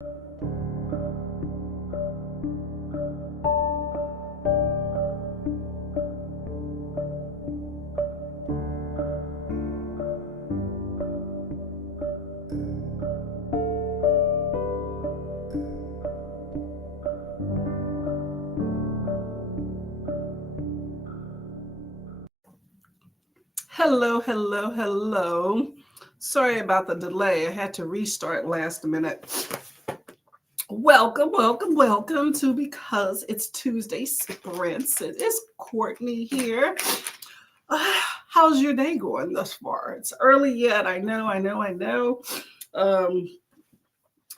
Hello, hello, hello. Sorry about the delay. I had to restart last minute. Welcome, welcome, welcome to Because It's Tuesday Sprints. It is Courtney here. How's your day going thus far? It's early yet. I know. Um,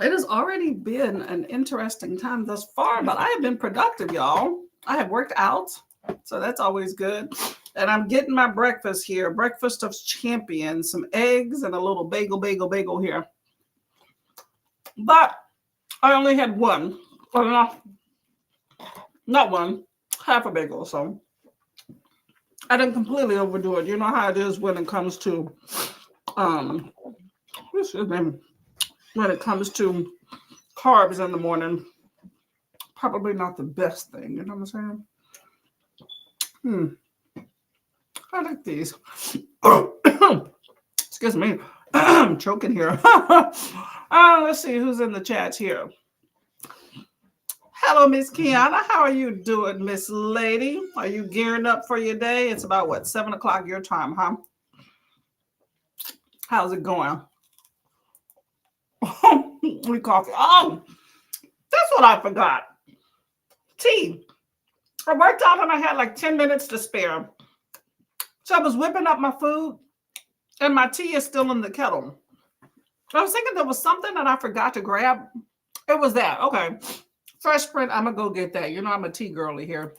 it has already been an interesting time thus far, but I have been productive, y'all. I have worked out, so that's always good. And I'm getting my breakfast here. Breakfast of champions, some eggs and a little bagel here. But I only had one. Well, not one, half a bagel. So I didn't completely overdo it. You know how it is when it comes to um when it comes to carbs in the morning. Probably not the best thing, you know what I'm saying? I like these. Excuse me. I'm choking here. Let's see who's in the chat here. Hello, Miss Kiana. How are you doing, Miss Lady? Are you gearing up for your day? It's about what, 7 o'clock your time, huh? How's it going? We coffee. Oh, that's what I forgot. Tea. I worked out and I had like 10 minutes to spare. So I was whipping up my food and my tea is still in the kettle. I was thinking there was something that I forgot to grab. It was that. Okay. Fresh Print, I'm going to go get that. You know, I'm a tea girly here.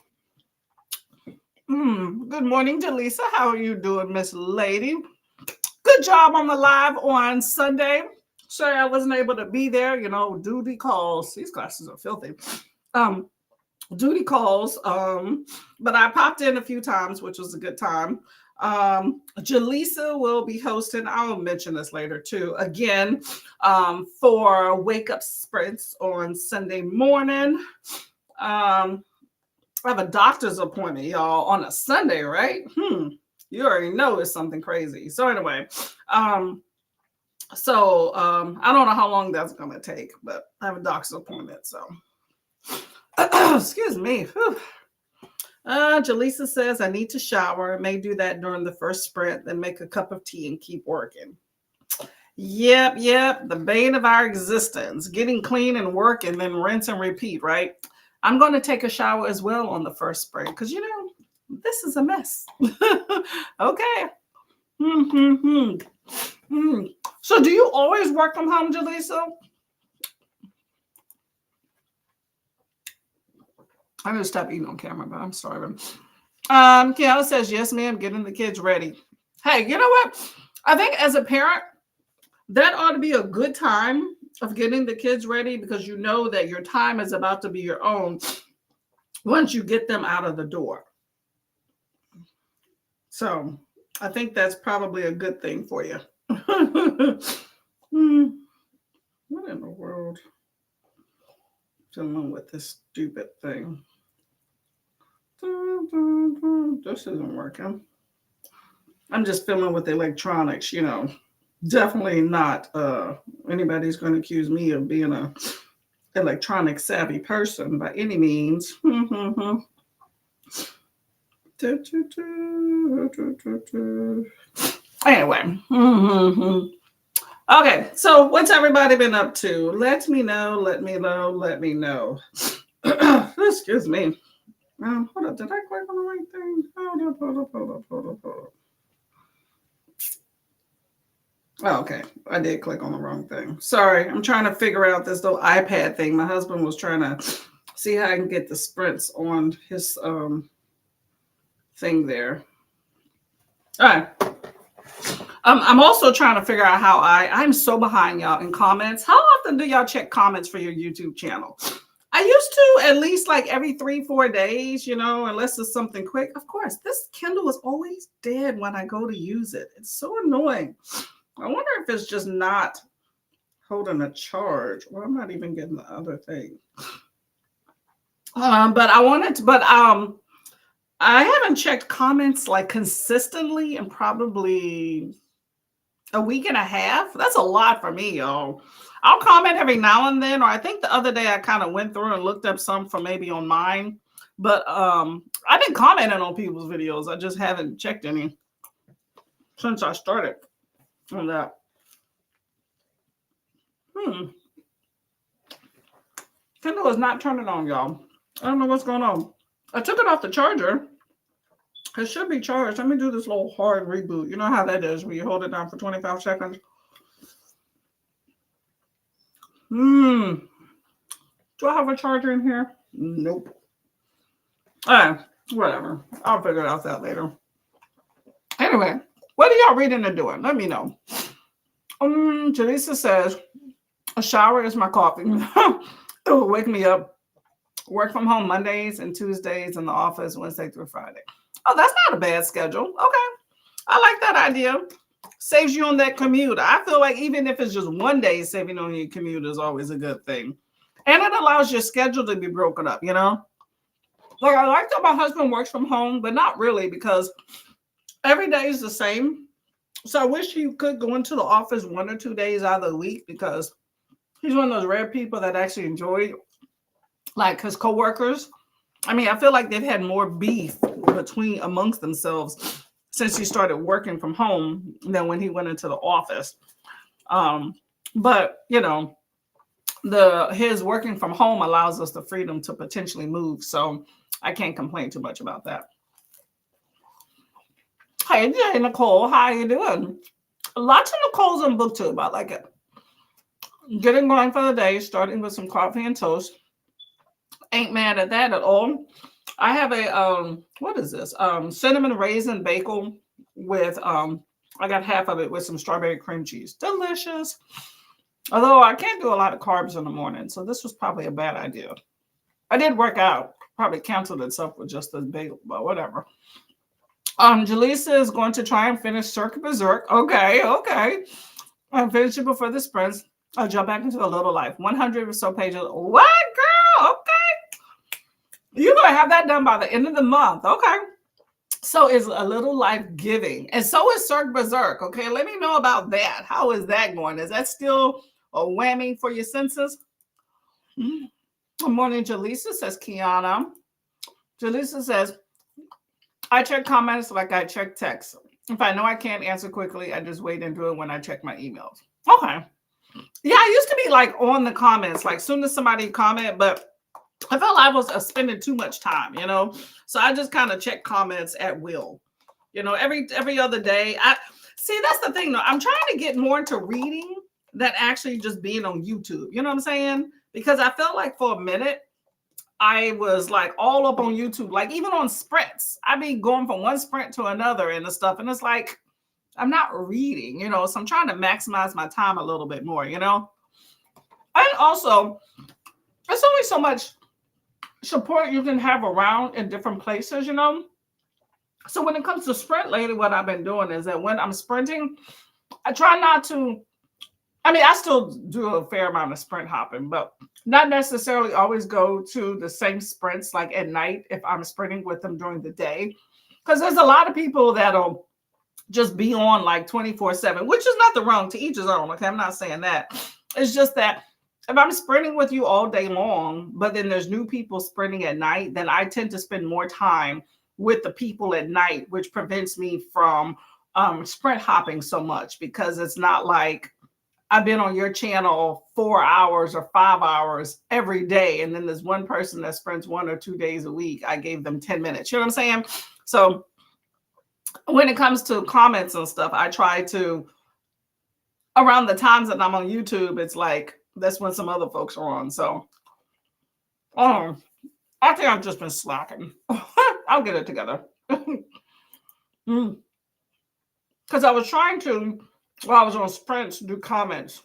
Good morning, Jaleesa. How are you doing, Miss Lady? Good job on the live on Sunday. Sorry I wasn't able to be there. You know, duty calls. These glasses are filthy. Duty calls. But I popped in a few times, which was a good time. Jaleesa will be hosting, I'll mention this later too, again, for Wake Up Sprints on Sunday morning. I have a doctor's appointment, y'all, on a Sunday, right? You already know it's something crazy. So anyway, I don't know how long that's going to take, but I have a doctor's appointment, so. Excuse me. Jaleesa says, I need to shower. I may do that during the first sprint, then make a cup of tea and keep working. Yep. The bane of our existence. Getting clean and work and then rinse and repeat, right? I'm going to take a shower as well on the first sprint because, you know, this is a mess. Okay. So do you always work from home, Jaleesa? I'm going to stop eating on camera, but I'm starving. Kiana says, yes, ma'am, getting the kids ready. Hey, you know what? I think as a parent, that ought to be a good time of getting the kids ready because you know that your time is about to be your own once you get them out of the door. So I think that's probably a good thing for you. What in the world? Dealing with this stupid thing. This isn't working. I'm just filming with electronics, you know. Definitely not anybody's going to accuse me of being a electronic savvy person by any means. Anyway. Okay, so what's everybody been up to? Let me know. Excuse me. Hold up, did I click on the right thing? Hold up. Oh, okay, I did click on the wrong thing. Sorry, I'm trying to figure out this little iPad thing. My husband was trying to see how I can get the sprints on his thing there. All right. I'm also trying to figure out how I'm so behind y'all in comments. How often do y'all check comments for your YouTube channel? I used to at least like every 3-4 days, you know, unless it's something quick. Of course, this Kindle is always dead when I go to use it. It's so annoying. I wonder if it's just not holding a charge. Well, I'm not even getting the other thing. But I wanted to, but I haven't checked comments like consistently in probably a week and a half. That's a lot for me, y'all. I'll comment every now and then, or I think the other day I kind of went through and looked up some for maybe on mine. But I've been commenting on people's videos. I just haven't checked any since I started on that. Kindle is not turning on, y'all. I don't know what's going on. I took it off the charger. It should be charged. Let me do this little hard reboot. You know how that is when you hold it down for 25 seconds. Do I have a charger in here? Nope. All right, whatever. I'll figure out that later. Anyway, what are y'all reading and doing? Let me know. Jaleesa says, a shower is my coffee. It will wake me up. Work from home Mondays and Tuesdays, in the office Wednesday through Friday. Oh, that's not a bad schedule. Okay. I like that idea. Saves you on that commute. I feel like even if it's just one day, saving on your commute is always a good thing. And it allows your schedule to be broken up, you know? Like, I like that my husband works from home, but not really, because every day is the same. So I wish he could go into the office 1 or 2 days out of the week, because he's one of those rare people that actually enjoy, like, his coworkers. I mean, I feel like they've had more beef amongst themselves since he started working from home than when he went into the office. But you know, his working from home allows us the freedom to potentially move. So I can't complain too much about that. Hey, Jay Nicole, how you doing? Lots of Nicole's on BookTube. I like it. Getting going for the day, starting with some coffee and toast. Ain't mad at that at all. I have a what is this? Cinnamon raisin bagel with I got half of it with some strawberry cream cheese. Delicious. Although I can't do a lot of carbs in the morning, so this was probably a bad idea. I did work out. Probably canceled itself with just this bagel, but whatever. Jaleesa is going to try and finish Circuit Berserk. Okay. I'll finish it before the sprints. I'll jump back into a little life. 100 or so pages. What, girl? Okay. You're going to have that done by the end of the month. Okay. So is A Little Life giving. And so is Cirque Berserk. Okay. Let me know about that. How is that going? Is that still a whammy for your senses? Good morning, Jaleesa, says Kiana. Jaleesa says, I check comments like I check texts. If I know I can't answer quickly, I just wait and do it when I check my emails. Okay. Yeah, I used to be like on the comments, like soon as somebody comment, but I felt I was spending too much time, you know? So I just kind of check comments at will, you know, every other day. See, that's the thing though. I'm trying to get more into reading than actually just being on YouTube. You know what I'm saying? Because I felt like for a minute, I was like all up on YouTube, like even on sprints. I'd be going from one sprint to another and the stuff. And it's like, I'm not reading, you know, so I'm trying to maximize my time a little bit more, you know? And also, there's only so much support you can have around in different places, you know? So when it comes to sprint lately, what I've been doing is that when I'm sprinting, I try not to, I mean, I still do a fair amount of sprint hopping, but not necessarily always go to the same sprints like at night if I'm sprinting with them during the day. Because there's a lot of people that'll just be on like 24/7, which is nothing wrong, to each his own. Okay, I'm not saying that. It's just that if I'm sprinting with you all day long, but then there's new people sprinting at night, then I tend to spend more time with the people at night, which prevents me from sprint hopping so much, because it's not like I've been on your channel 4 hours or 5 hours every day, and then there's one person that sprints 1 or 2 days a week. I gave them 10 minutes. You know what I'm saying? So when it comes to comments and stuff, I try to, around the times that I'm on YouTube, it's like that's when some other folks are on. So I think I've just been slacking. I'll get it together. Because I was trying to, while I was on sprints, do comments.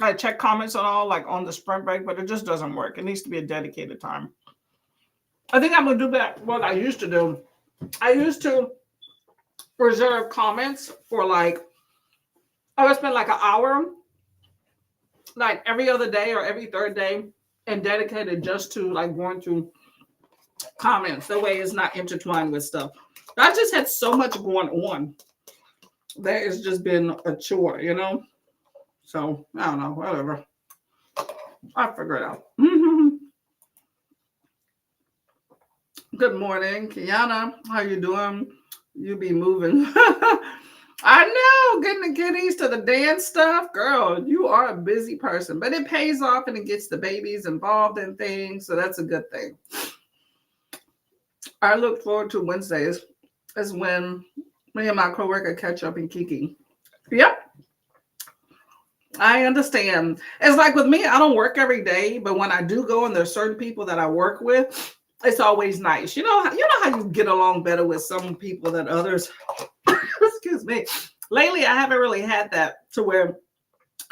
I check comments and all, like on the sprint break, but it just doesn't work. It needs to be a dedicated time. I think I'm going to do that. What I used to do, I used to reserve comments for like, I would spend like an hour like every other day or every third day and dedicated just to like going through comments. The way it's not intertwined with stuff. I just had so much going on that it's just been a chore, you know? So I don't know, whatever. I'll figure it out. Good morning, Kiana. How you doing? You be moving. I know, getting the kiddies to the dance stuff. Girl, you are a busy person, but it pays off and it gets the babies involved in things. So that's a good thing. I look forward to Wednesdays as when me and my coworker catch up in Kiki. Yep. I understand. It's like with me, I don't work every day, but when I do go and there's certain people that I work with, it's always nice. You know how you get along better with some people than others. Excuse me. Lately, I haven't really had that to where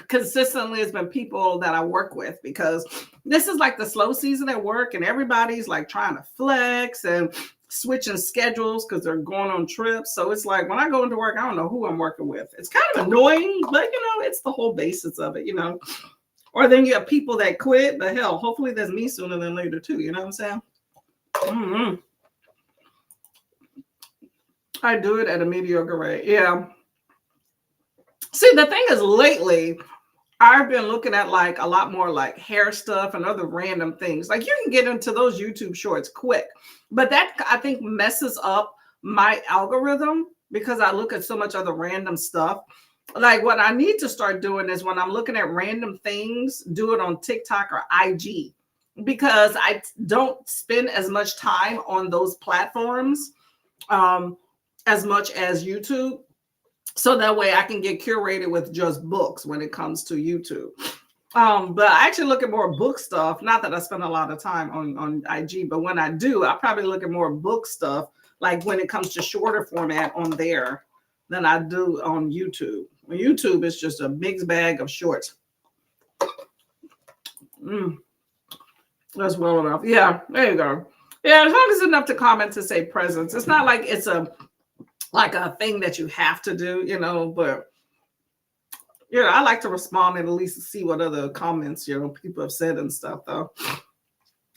consistently it's been people that I work with, because this is like the slow season at work and everybody's like trying to flex and switching schedules because they're going on trips. So it's like when I go into work, I don't know who I'm working with. It's kind of annoying, but it's the whole basis of it, Or then you have people that quit, but hell, hopefully that's me sooner than later too. You know what I'm saying? Mm-hmm. I do it at a mediocre rate. Yeah. See, the thing is, lately, I've been looking at like a lot more like hair stuff and other random things. Like you can get into those YouTube shorts quick, but that I think messes up my algorithm because I look at so much other random stuff. Like what I need to start doing is when I'm looking at random things, do it on TikTok or IG, because I don't spend as much time on those platforms as much as YouTube. So that way I can get curated with just books when it comes to YouTube. But I actually look at more book stuff. Not that I spend a lot of time on IG, but when I do, I probably look at more book stuff, like when it comes to shorter format on there than I do on YouTube. YouTube is just a mixed bag of shorts. That's well enough. Yeah, there you go. Yeah, as long as it's enough to comment to say presence. It's not like it's a thing that you have to do, but I like to respond and at least see what other comments, people have said and stuff though.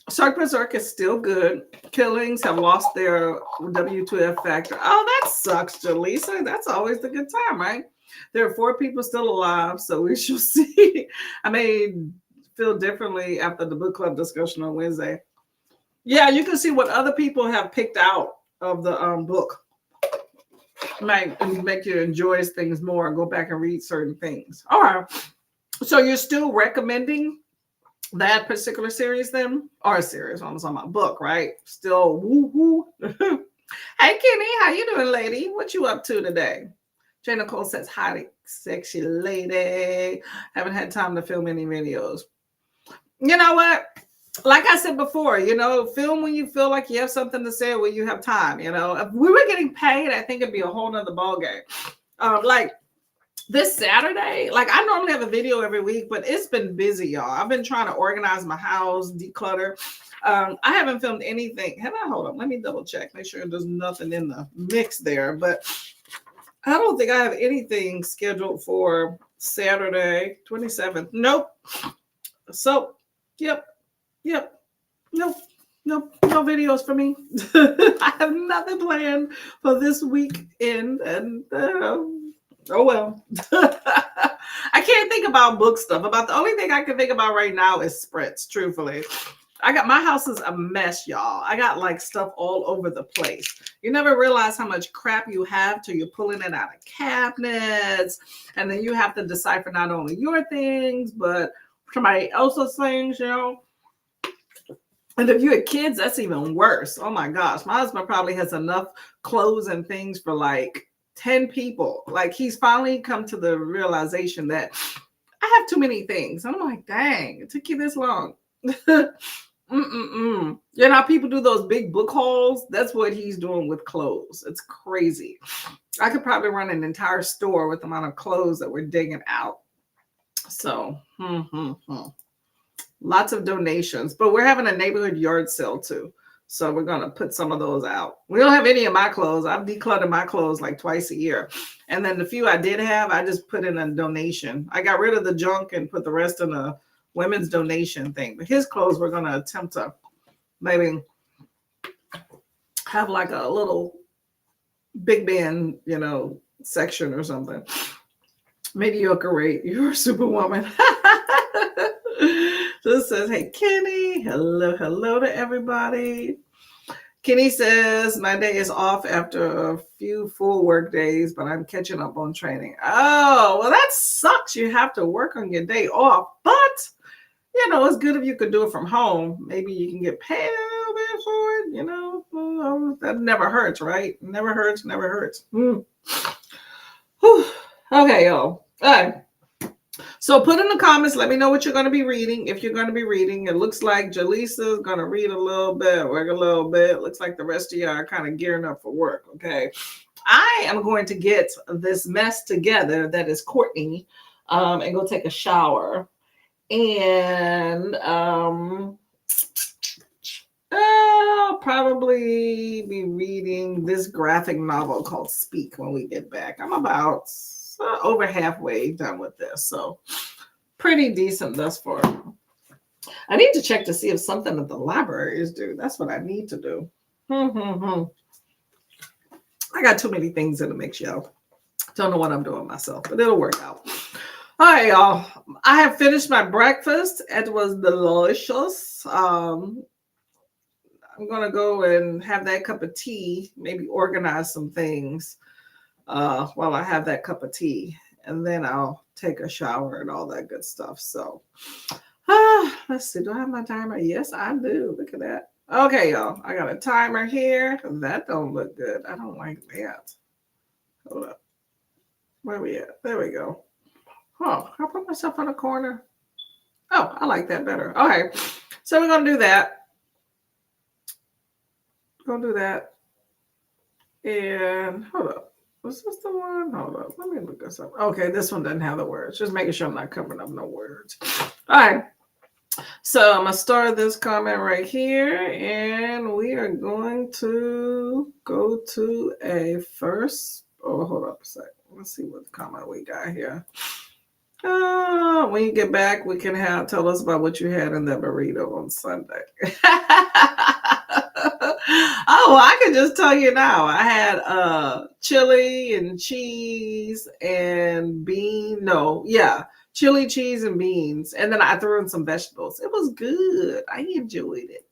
Cirque Berserk is still good. Killings have lost their W2F factor. Oh, that sucks, Jaleesa. That's always the good time, right? There are 4 people still alive, so we shall see. I may feel differently after the book club discussion on Wednesday. Yeah, you can see what other people have picked out of the book. Might make you enjoy things more, go back and read certain things. All right. So you're still recommending that particular series then? Or a series, almost on my book, right? Still woo-hoo. Hey, Kenny, how you doing, lady? What you up to today? Jay Nicole says, hi, sexy lady. Haven't had time to film any videos. You know what? Like I said before, film when you feel like you have something to say, when you have time. If we were getting paid, I think it'd be a whole nother ballgame. Like this Saturday, like I normally have a video every week, but it's been busy, y'all. I've been trying to organize my house, declutter. I haven't filmed anything. Hold on, let me double check, make sure there's nothing in the mix there. But I don't think I have anything scheduled for Saturday, 27th. Nope. So, yep. Nope. No videos for me. I have nothing planned for this weekend, and oh well. I can't think about book stuff. About the only thing I can think about right now is sprints. Truthfully, my house is a mess, y'all. I got like stuff all over the place. You never realize how much crap you have till you're pulling it out of cabinets, and then you have to decipher not only your things but somebody else's things, And if you had kids, that's even worse. Oh my gosh. My husband probably has enough clothes and things for like 10 people. Like he's finally come to the realization that I have too many things. I'm like, dang, it took you this long. People do those big book hauls. That's what he's doing with clothes. It's crazy. I could probably run an entire store with the amount of clothes that we're digging out. So, lots of donations, but we're having a neighborhood yard sale too. So we're going to put some of those out. We don't have any of my clothes. I've decluttered my clothes like twice a year. And then the few I did have, I just put in a donation. I got rid of the junk and put the rest in a women's donation thing. But his clothes, we're going to attempt to maybe have like a little big band, section or something. Mediocre rate. You're a superwoman. This says, hey, Kenny. Hello to everybody. Kenny says, my day is off after a few full work days, but I'm catching up on training. Oh, well, that sucks. You have to work on your day off. But, it's good if you could do it from home. Maybe you can get paid a little bit for it. That never hurts, right? Never hurts, never hurts. Okay, y'all. All right. So put in the comments, let me know what you're going to be reading. If you're going to be reading, it looks like Jaleesa's going to read a little bit, work a little bit. Looks like the rest of you are kind of gearing up for work, okay? I am going to get this mess together that is Courtney and go take a shower. And I'll probably be reading this graphic novel called Speak when we get back. I'm about over halfway done with this, so pretty decent thus far. I need to check to see if something at the library is due. That's what I need to do. I got too many things in the mix, y'all. Don't know what I'm doing myself, but it'll work out. All right, y'all. I have finished my breakfast. It was delicious. I'm gonna go and have that cup of tea. Maybe organize some things while I have that cup of tea, and then I'll take a shower and all that good stuff. So, let's see. Do I have my timer? Yes, I do. Look at that. Okay, y'all. I got a timer here. That don't look good. I don't like that. Hold up. Where we at? There we go. Oh, I put myself on a corner. Oh, I like that better. Okay, so we're gonna do that. Gonna do that. And hold up. Was this the one? Hold up. Let me look this up. Okay, this one doesn't have the words. Just making sure I'm not covering up no words. All right. So I'm going to start this comment right here. And we are going to go to a first. Oh, hold up a sec. Let's see what comment we got here. When you get back, we can tell us about what you had in that burrito on Sunday. Oh, I can just tell you now. I had chili and cheese and chili, cheese, and beans. And then I threw in some vegetables. It was good. I enjoyed it.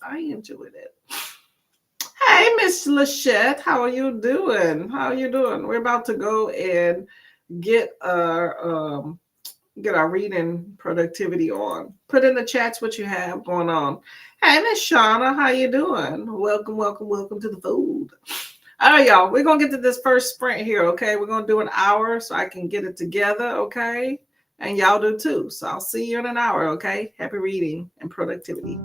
Hey, Miss Lachette, how are you doing? We're about to go and get our reading productivity on. Put in the chats what you have going on. Hey, Miss Shauna, how you doing? Welcome to the food. All right, y'all. We're going to get to this first sprint here, okay? We're going to do an hour so I can get it together, okay? And y'all do too. So I'll see you in an hour, okay? Happy reading and productivity.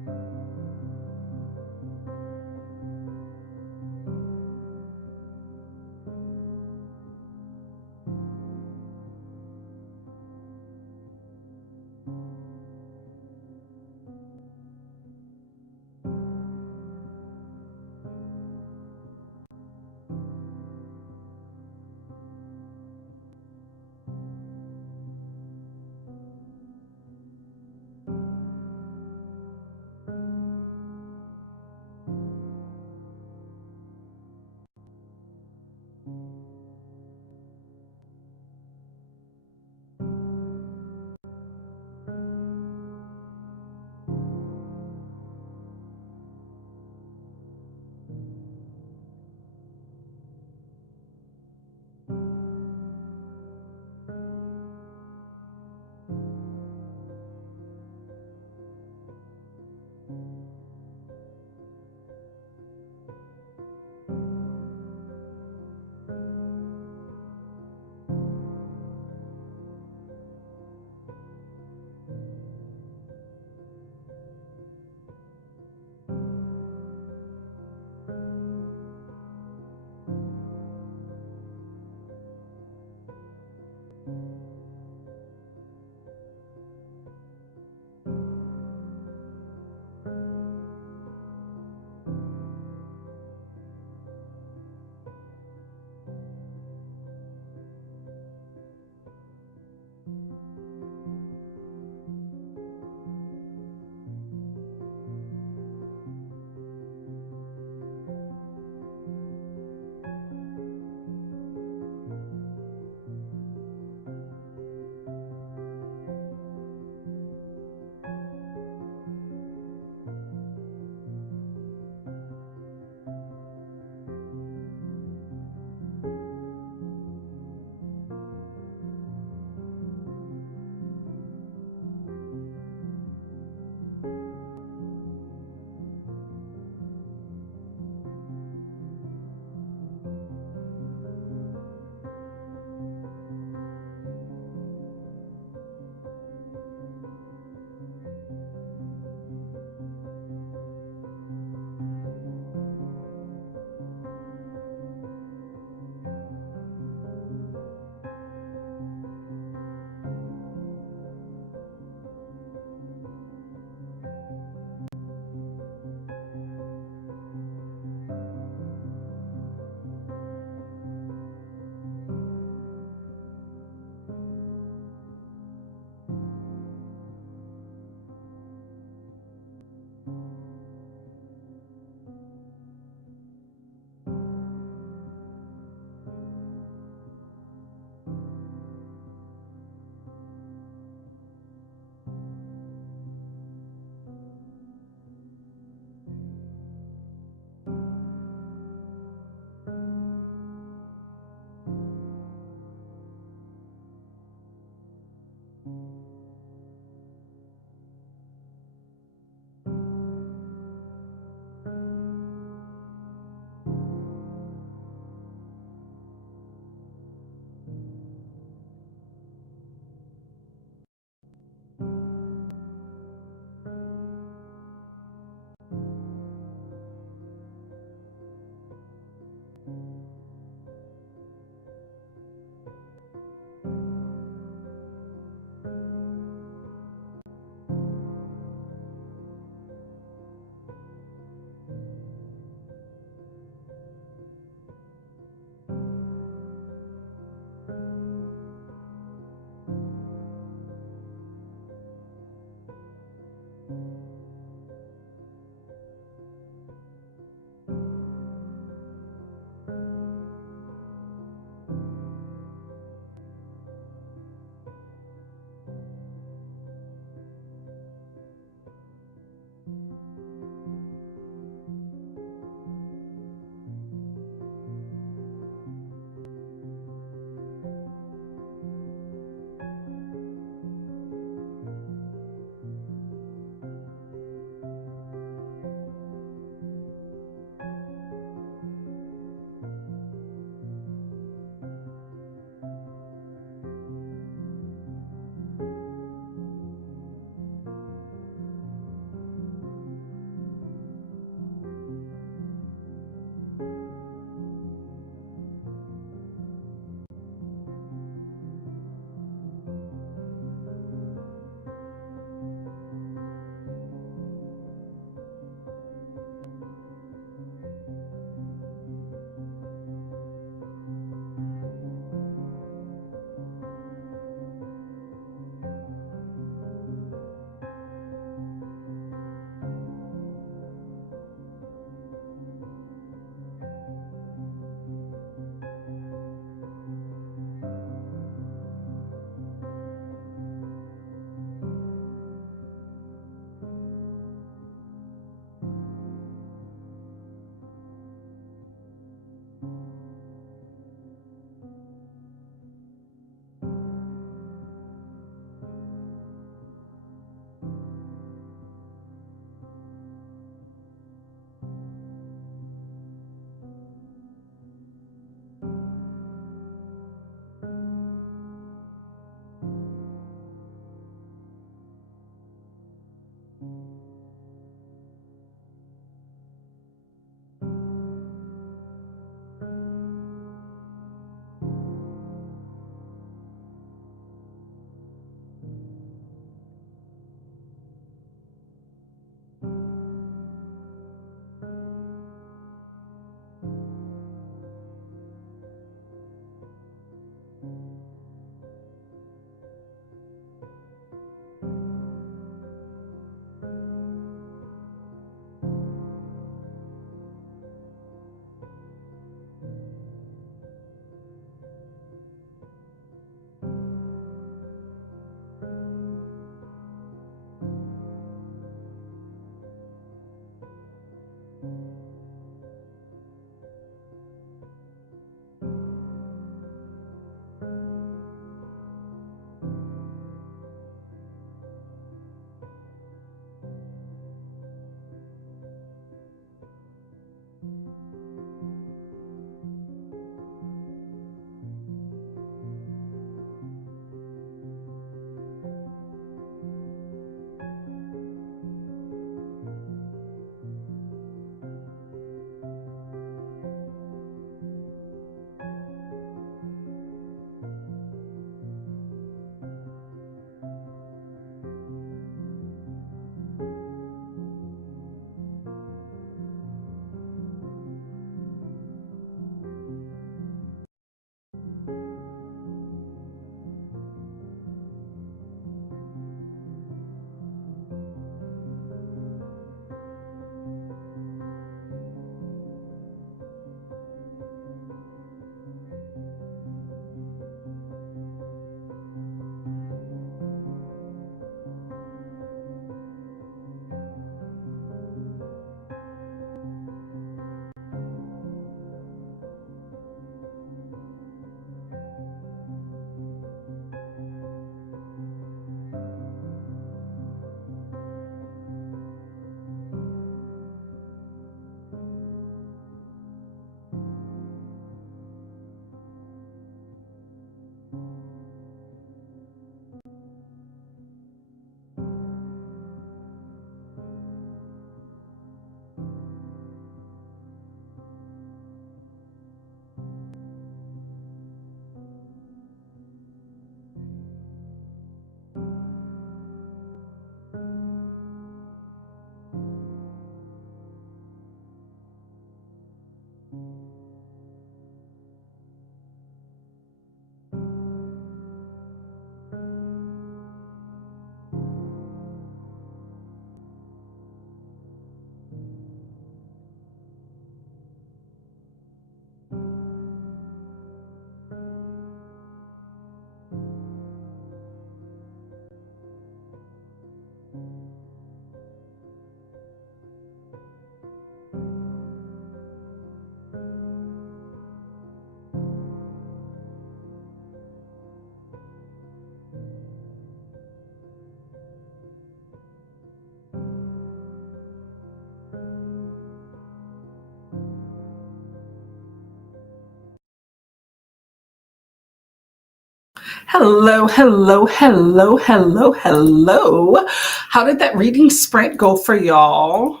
Hello, hello, hello, hello, hello. How did that reading sprint go for y'all?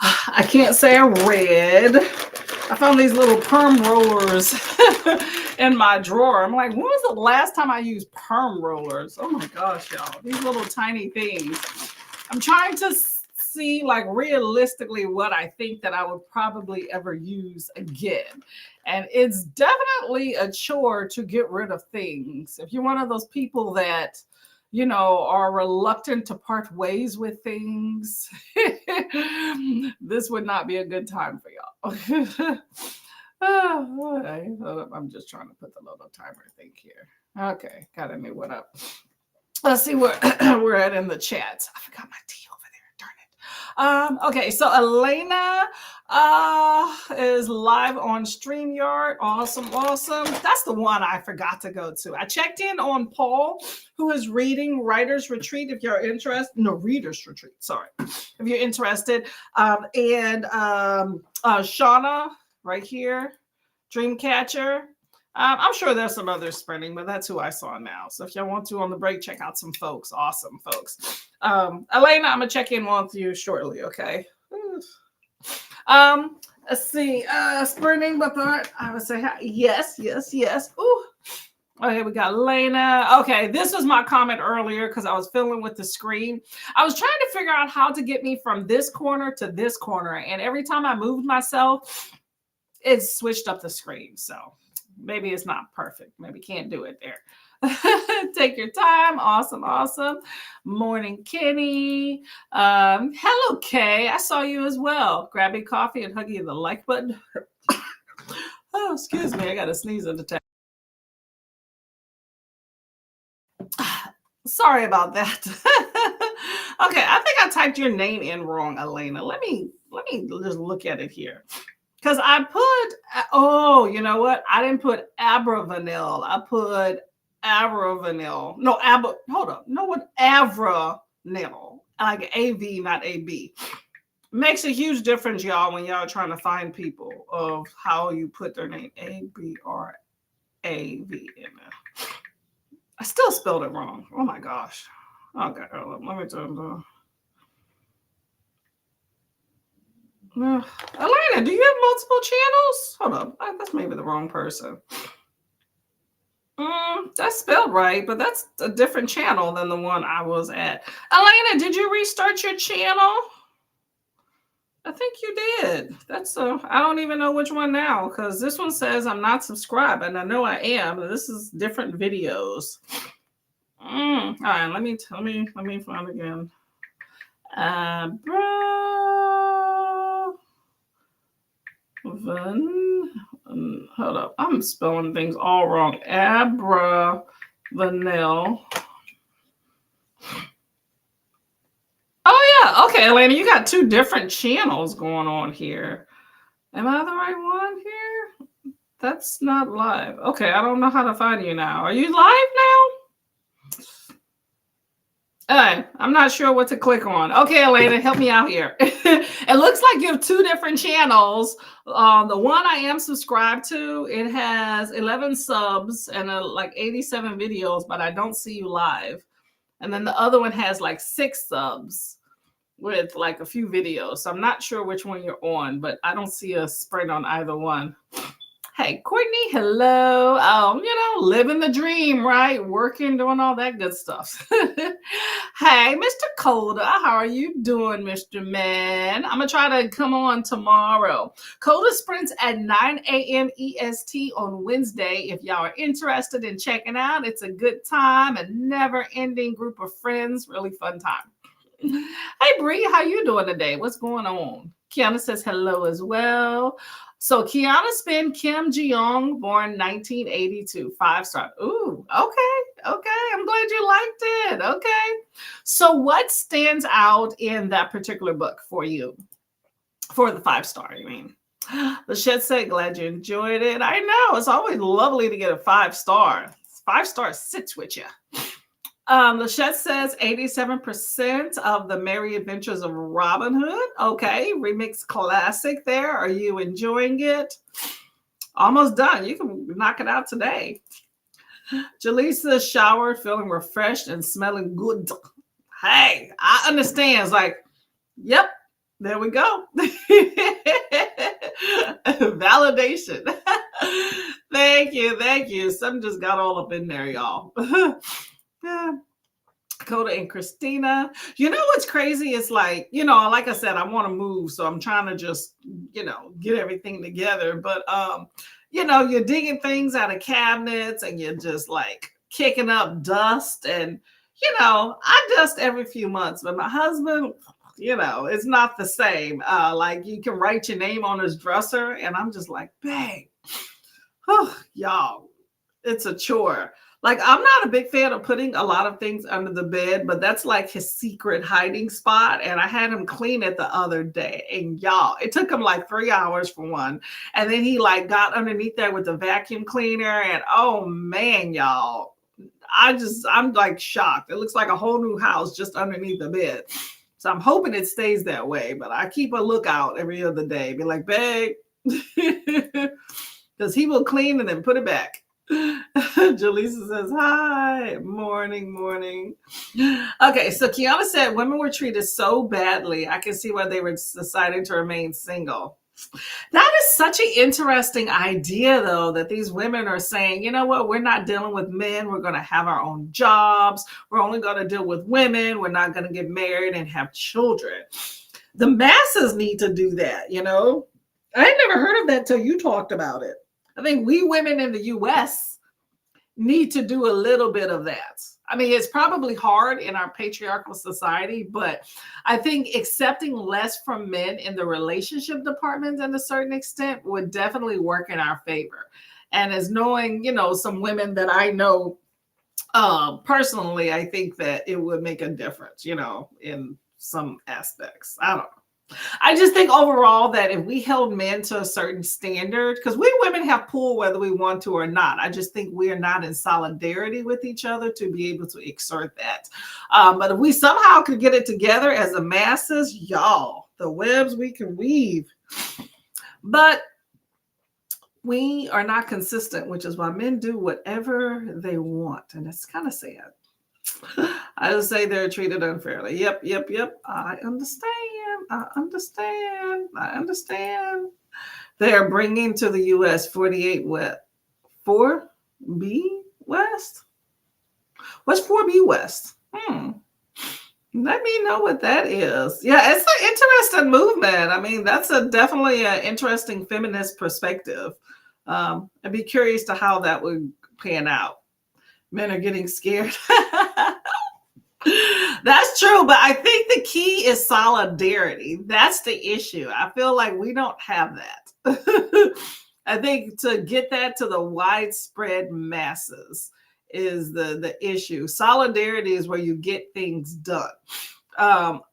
I can't say I read. I found these little perm rollers in my drawer. I'm like, when was the last time I used perm rollers? Oh my gosh, y'all. These little tiny things. I'm trying to see, like, realistically what I think that I would probably ever use again. And it's definitely a chore to get rid of things. If you're one of those people that, are reluctant to part ways with things, this would not be a good time for y'all. I'm just trying to put the little timer thing here. Okay, got a new one up. Let's see where we're at in the chats. I forgot my tea over there. Darn it. Okay, so Elena is live on StreamYard. Awesome, awesome. That's the one I forgot to go to. I checked in on Paul, who is reading Writer's Retreat. If you're interested, no, Reader's Retreat. Sorry, if you're interested, and Shauna right here, Dreamcatcher. I'm sure there's some others sprinting, but that's who I saw now. So if y'all want to on the break, check out some folks. Awesome folks. Elena, I'm gonna check in with you shortly, okay? Let's see. Sprinting, but I would say yes. Ooh. Okay, we got Elena. Okay, this was my comment earlier because I was fiddling with the screen. I was trying to figure out how to get me from this corner to this corner, and every time I moved myself, it switched up the screen. So maybe it's not perfect. Maybe can't do it there. Take your time. Awesome. Morning, Kenny. Hello, Kay. I saw you as well. Grab your coffee and hug you the like button. Oh, excuse me. I got to sneeze at the time. Sorry about that. Okay, I think I typed your name in wrong, Elena. Let me just look at it here. Because I put, oh, you know what? I didn't put Abravanel. I put Abravanel. No, hold up. No, what? Avranel. Like AV, not AB. Makes a huge difference, y'all, when y'all are trying to find people of how you put their name. ABRAV in there. I still spelled it wrong. Oh my gosh. Okay, let me turn the. Elena, do you have multiple channels? Hold up. That's maybe the wrong person. That's spelled right, but that's a different channel than the one I was at. Elena, did you restart your channel? I think you did. I don't even know which one now because this one says I'm not subscribed, and I know I am. But this is different videos. All right, let me find again. Hold up, I'm spelling things all wrong. Abravanel. Oh yeah, okay, Elena, you got two different channels going on here. Am I the right one here? That's not live. Okay, I don't know how to find you now. Are you live now? I'm not sure what to click on. Okay, Elena, help me out here. It looks like you have two different channels. The one I am subscribed to, it has 11 subs and like 87 videos, but I don't see you live. And then the other one has like 6 subs with like a few videos. So I'm not sure which one you're on, but I don't see a sprint on either one. Hey, Courtney, hello. Living the dream, right? Working, doing all that good stuff. Hey, Mr. Coda, how are you doing, Mr. Man? I'm going to try to come on tomorrow. Coda sprints at 9 a.m. EST on Wednesday. If y'all are interested in checking out, it's a good time, a never-ending group of friends, really fun time. Hey, Bree, how you doing today? What's going on? Kiana says hello as well. So Kiana Spin, Kim Jeong, born 1982, 5-star. Ooh, okay. I'm glad you liked it. Okay. So what stands out in that particular book for you? For the 5-star, you mean? Lachette said, glad you enjoyed it. I know. It's always lovely to get a 5-star. 5-star sits with you. Lachette says 87% of the Merry Adventures of Robin Hood. Okay, remix classic there. Are you enjoying it? Almost done. You can knock it out today. Jaleesa showered, feeling refreshed and smelling good. Hey, I understand. It's like, yep, there we go. Validation. Thank you. Something just got all up in there, y'all. Yeah. Coda and Christina. You know what's crazy? It's like, like I said, I want to move. So I'm trying to just, get everything together. But, you're digging things out of cabinets and you're just like kicking up dust. And, I dust every few months. But my husband, it's not the same. Like you can write your name on his dresser. And I'm just like, babe, y'all, it's a chore. Like, I'm not a big fan of putting a lot of things under the bed, but that's like his secret hiding spot. And I had him clean it the other day. And y'all, it took him like 3 hours for one. And then he like got underneath there with the vacuum cleaner. And oh man, y'all, I'm like shocked. It looks like a whole new house just underneath the bed. So I'm hoping it stays that way. But I keep a lookout every other day. Be like, babe, because he will clean and then put it back. Jaleesa says, hi, morning, morning. Okay, so Kiana said women were treated so badly. I can see why they were deciding to remain single. That is such an interesting idea, though, that these women are saying, you know what, we're not dealing with men. We're going to have our own jobs. We're only going to deal with women. We're not going to get married and have children. The masses need to do that, you know? I had never heard of that till you talked about it. I think we women in the US need to do a little bit of that. I mean, it's probably hard in our patriarchal society, but I think accepting less from men in the relationship department to a certain extent would definitely work in our favor. And as knowing, you know, some women that I know personally, I think that it would make a difference, you know, in some aspects. I don't know. I just think overall that if we held men to a certain standard, because we women have pull whether we want to or not. I just think we are not in solidarity with each other to be able to exert that. But if we somehow could get it together as the masses, y'all, the webs we can weave. But we are not consistent, which is why men do whatever they want. And it's kind of sad. I just say they're treated unfairly. Yep. I understand. They are bringing to the U.S. 48 4B West. What's 4B West? Let me know what that is. Yeah, it's an interesting movement. I mean, that's definitely an interesting feminist perspective. I'd be curious to how that would pan out. Men are getting scared. That's true, but I think the key is solidarity. That's the issue. I feel like we don't have that. I think to get that to the widespread masses is the issue. Solidarity is where you get things done.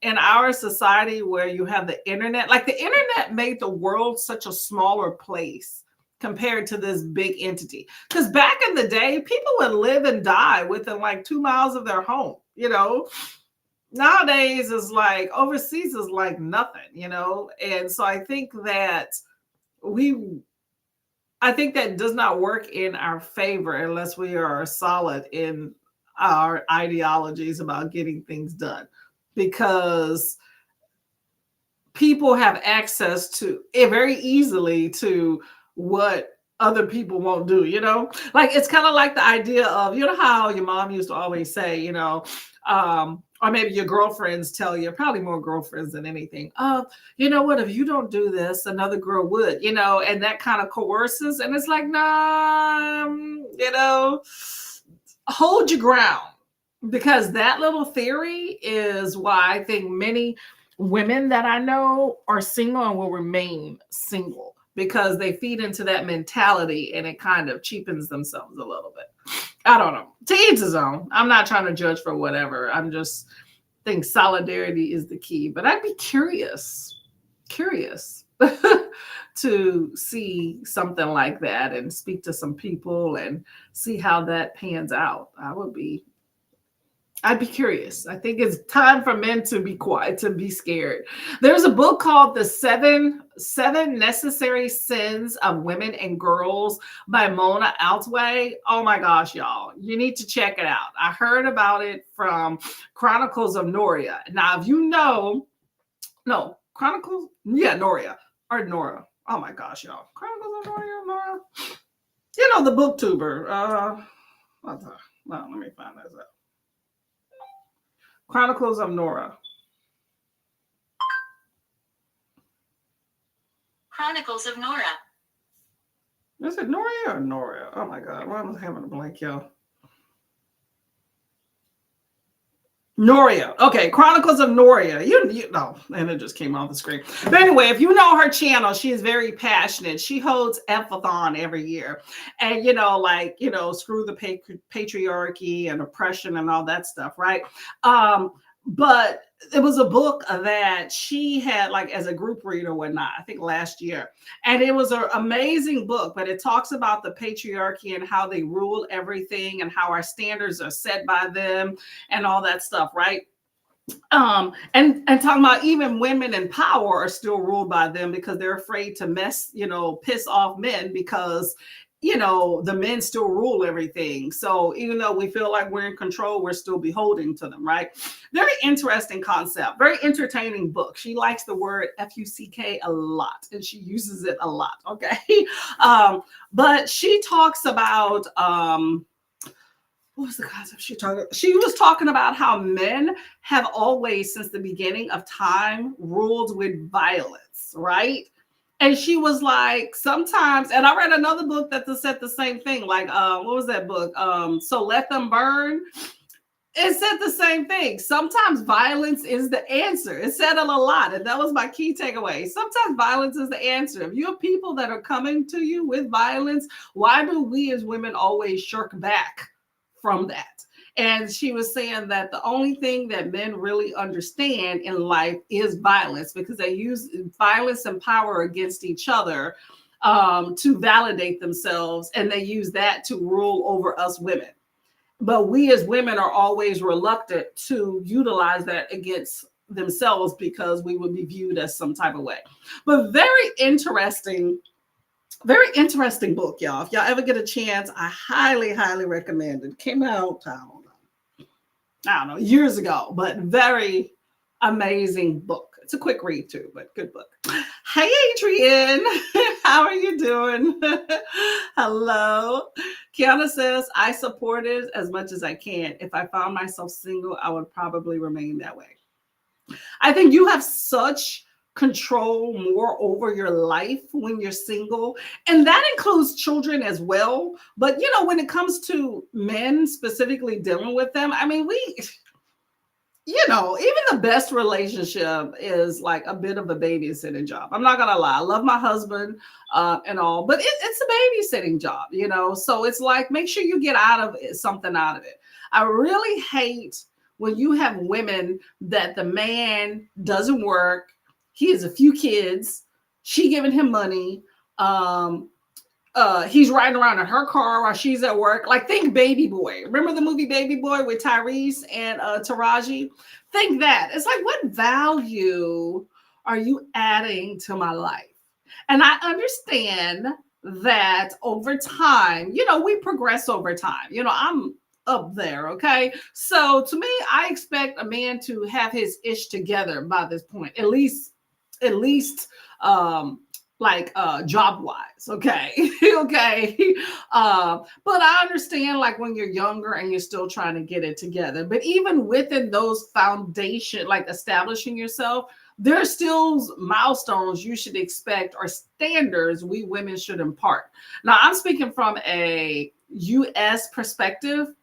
In our society where you have the internet, like the internet made the world such a smaller place compared to this big entity. Because back in the day, people would live and die within like 2 miles of their home, you know. Nowadays is like overseas is like nothing, you know. And so I think that does not work in our favor unless we are solid in our ideologies about getting things done, because people have access to it very easily to what other people won't do, you know. Like it's kind of like the idea of, you know, how your mom used to always say, you know, or maybe your girlfriends tell you, probably more girlfriends than anything, you know what, if you don't do this, another girl would, you know, and that kind of coerces. And it's like, nah, you know, hold your ground, because that little theory is why I think many women that I know are single and will remain single, because they feed into that mentality and it kind of cheapens themselves a little bit. I don't know. To each his own. I'm not trying to judge for whatever. I'm just think solidarity is the key. But I'd be curious to see something like that and speak to some people and see how that pans out. I'd be curious. I think it's time for men to be quiet, to be scared. There's a book called The Seven Necessary Sins of Women and Girls by Mona Altway. Oh my gosh, y'all. You need to check it out. I heard about it from Chronicles of Noria. Now, if you know, Noria or Nora. Oh my gosh, y'all. Chronicles of Nora. You know, the booktuber. Let me find this out. Chronicles of Nora. Chronicles of Nora. Is it Noria or Nora? Oh my God. Why am I having a blank, y'all? Noria. Okay, Chronicles of Noria. You know, and it just came off the screen. But anyway, if you know her channel, she is very passionate. She holds Empathon every year. And, you know, like, you know, screw the patriarchy and oppression and all that stuff, right? But it was a book that she had like as a group read or whatnot, I think last year. And it was an amazing book, but it talks about the patriarchy and how they rule everything and how our standards are set by them and all that stuff, right? And talking about even women in power are still ruled by them because they're afraid to piss off men because the men still rule everything. So even though we feel like we're in control, we're still beholding to them, right? Very interesting concept, very entertaining book. She likes the word FUCK a lot and she uses it a lot. Okay. But she talks about what was the concept she was talking about how men have always, since the beginning of time, ruled with violence, right? And she was like, sometimes, and I read another book that said the same thing. Like, what was that book? So Let Them Burn. It said the same thing. Sometimes violence is the answer. It said it a lot, and that was my key takeaway. Sometimes violence is the answer. If you have people that are coming to you with violence, why do we as women always shirk back from that? And she was saying that the only thing that men really understand in life is violence, because they use violence and power against each other to validate themselves, and they use that to rule over us women. But we as women are always reluctant to utilize that against themselves because we would be viewed as some type of way. But very interesting book, y'all. If y'all ever get a chance, I highly, highly recommend it. Came out, I don't know, years ago, but very amazing book. It's a quick read too, but good book. Hey, Adrian, how are you doing? Hello. Kiana says, I support it as much as I can. If I found myself single, I would probably remain that way. I think you have such control more over your life when you're single, and that includes children as well. But when it comes to men specifically dealing with them, I mean, even the best relationship is like a bit of a babysitting job. I'm not gonna lie, I love my husband and all, but it's a babysitting job, so it's like, make sure you get something out of it. I really hate when you have women that the man doesn't work, he has a few kids, she giving him money, he's riding around in her car while she's at work. Like, think Baby Boy. Remember the movie Baby Boy with Tyrese and Taraji? Think that. It's like, what value are you adding to my life? And I understand that over time, we progress over time. I'm up there, okay? So to me, I expect a man to have his ish together by this point, at least like job wise, okay. Okay. But I understand, like, when you're younger and you're still trying to get it together, but even within those foundation, like establishing yourself, there's still milestones you should expect, or standards we women should impart. Now, I'm speaking from a US perspective,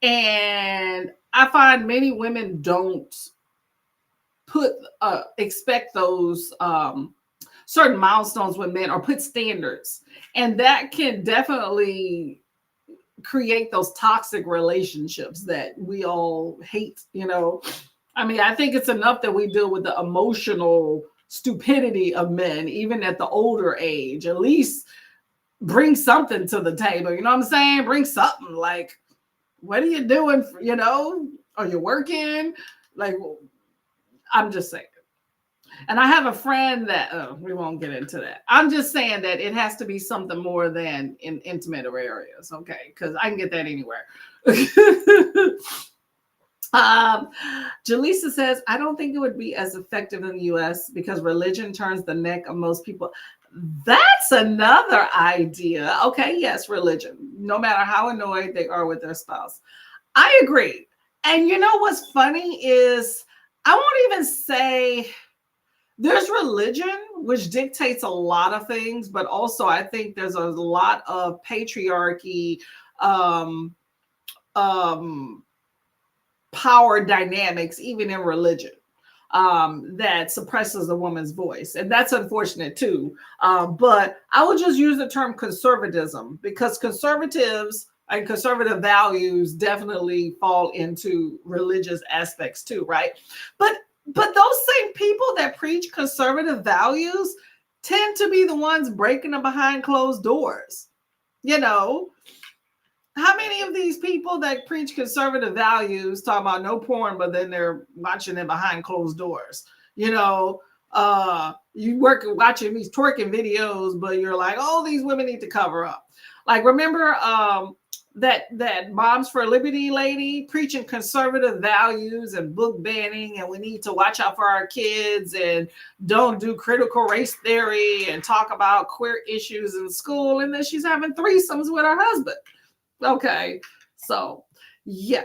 and I find many women don't expect those certain milestones with men, or put standards, and that can definitely create those toxic relationships that we all hate. I mean, I think it's enough that we deal with the emotional stupidity of men, even at the older age. At least bring something to the table. You know what I'm saying? Bring something. Like, what are you doing? Are you working? Like, I'm just saying. And I have a friend that, we won't get into that. I'm just saying that it has to be something more than in intimate areas, okay? Because I can get that anywhere. Jaleesa says, I don't think it would be as effective in the US because religion turns the neck of most people. That's another idea. Okay, yes, religion. No matter how annoyed they are with their spouse. I agree. And what's funny is, I won't even say... There's religion, which dictates a lot of things, but also I think there's a lot of patriarchy, power power dynamics, even in religion, that suppresses a woman's voice. And that's unfortunate too. But I would just use the term conservatism, because conservatives and conservative values definitely fall into religious aspects too, right? But those same people that preach conservative values tend to be the ones breaking them behind closed doors. You know, how many of these people that preach conservative values talk about no porn, but then they're watching it behind closed doors? You know, you watching these twerking videos, but you're like, oh, these women need to cover up. Like, remember that Moms for Liberty lady preaching conservative values and book banning, and we need to watch out for our kids and don't do critical race theory and talk about queer issues in school, and then she's having threesomes with her husband. Okay, so yeah.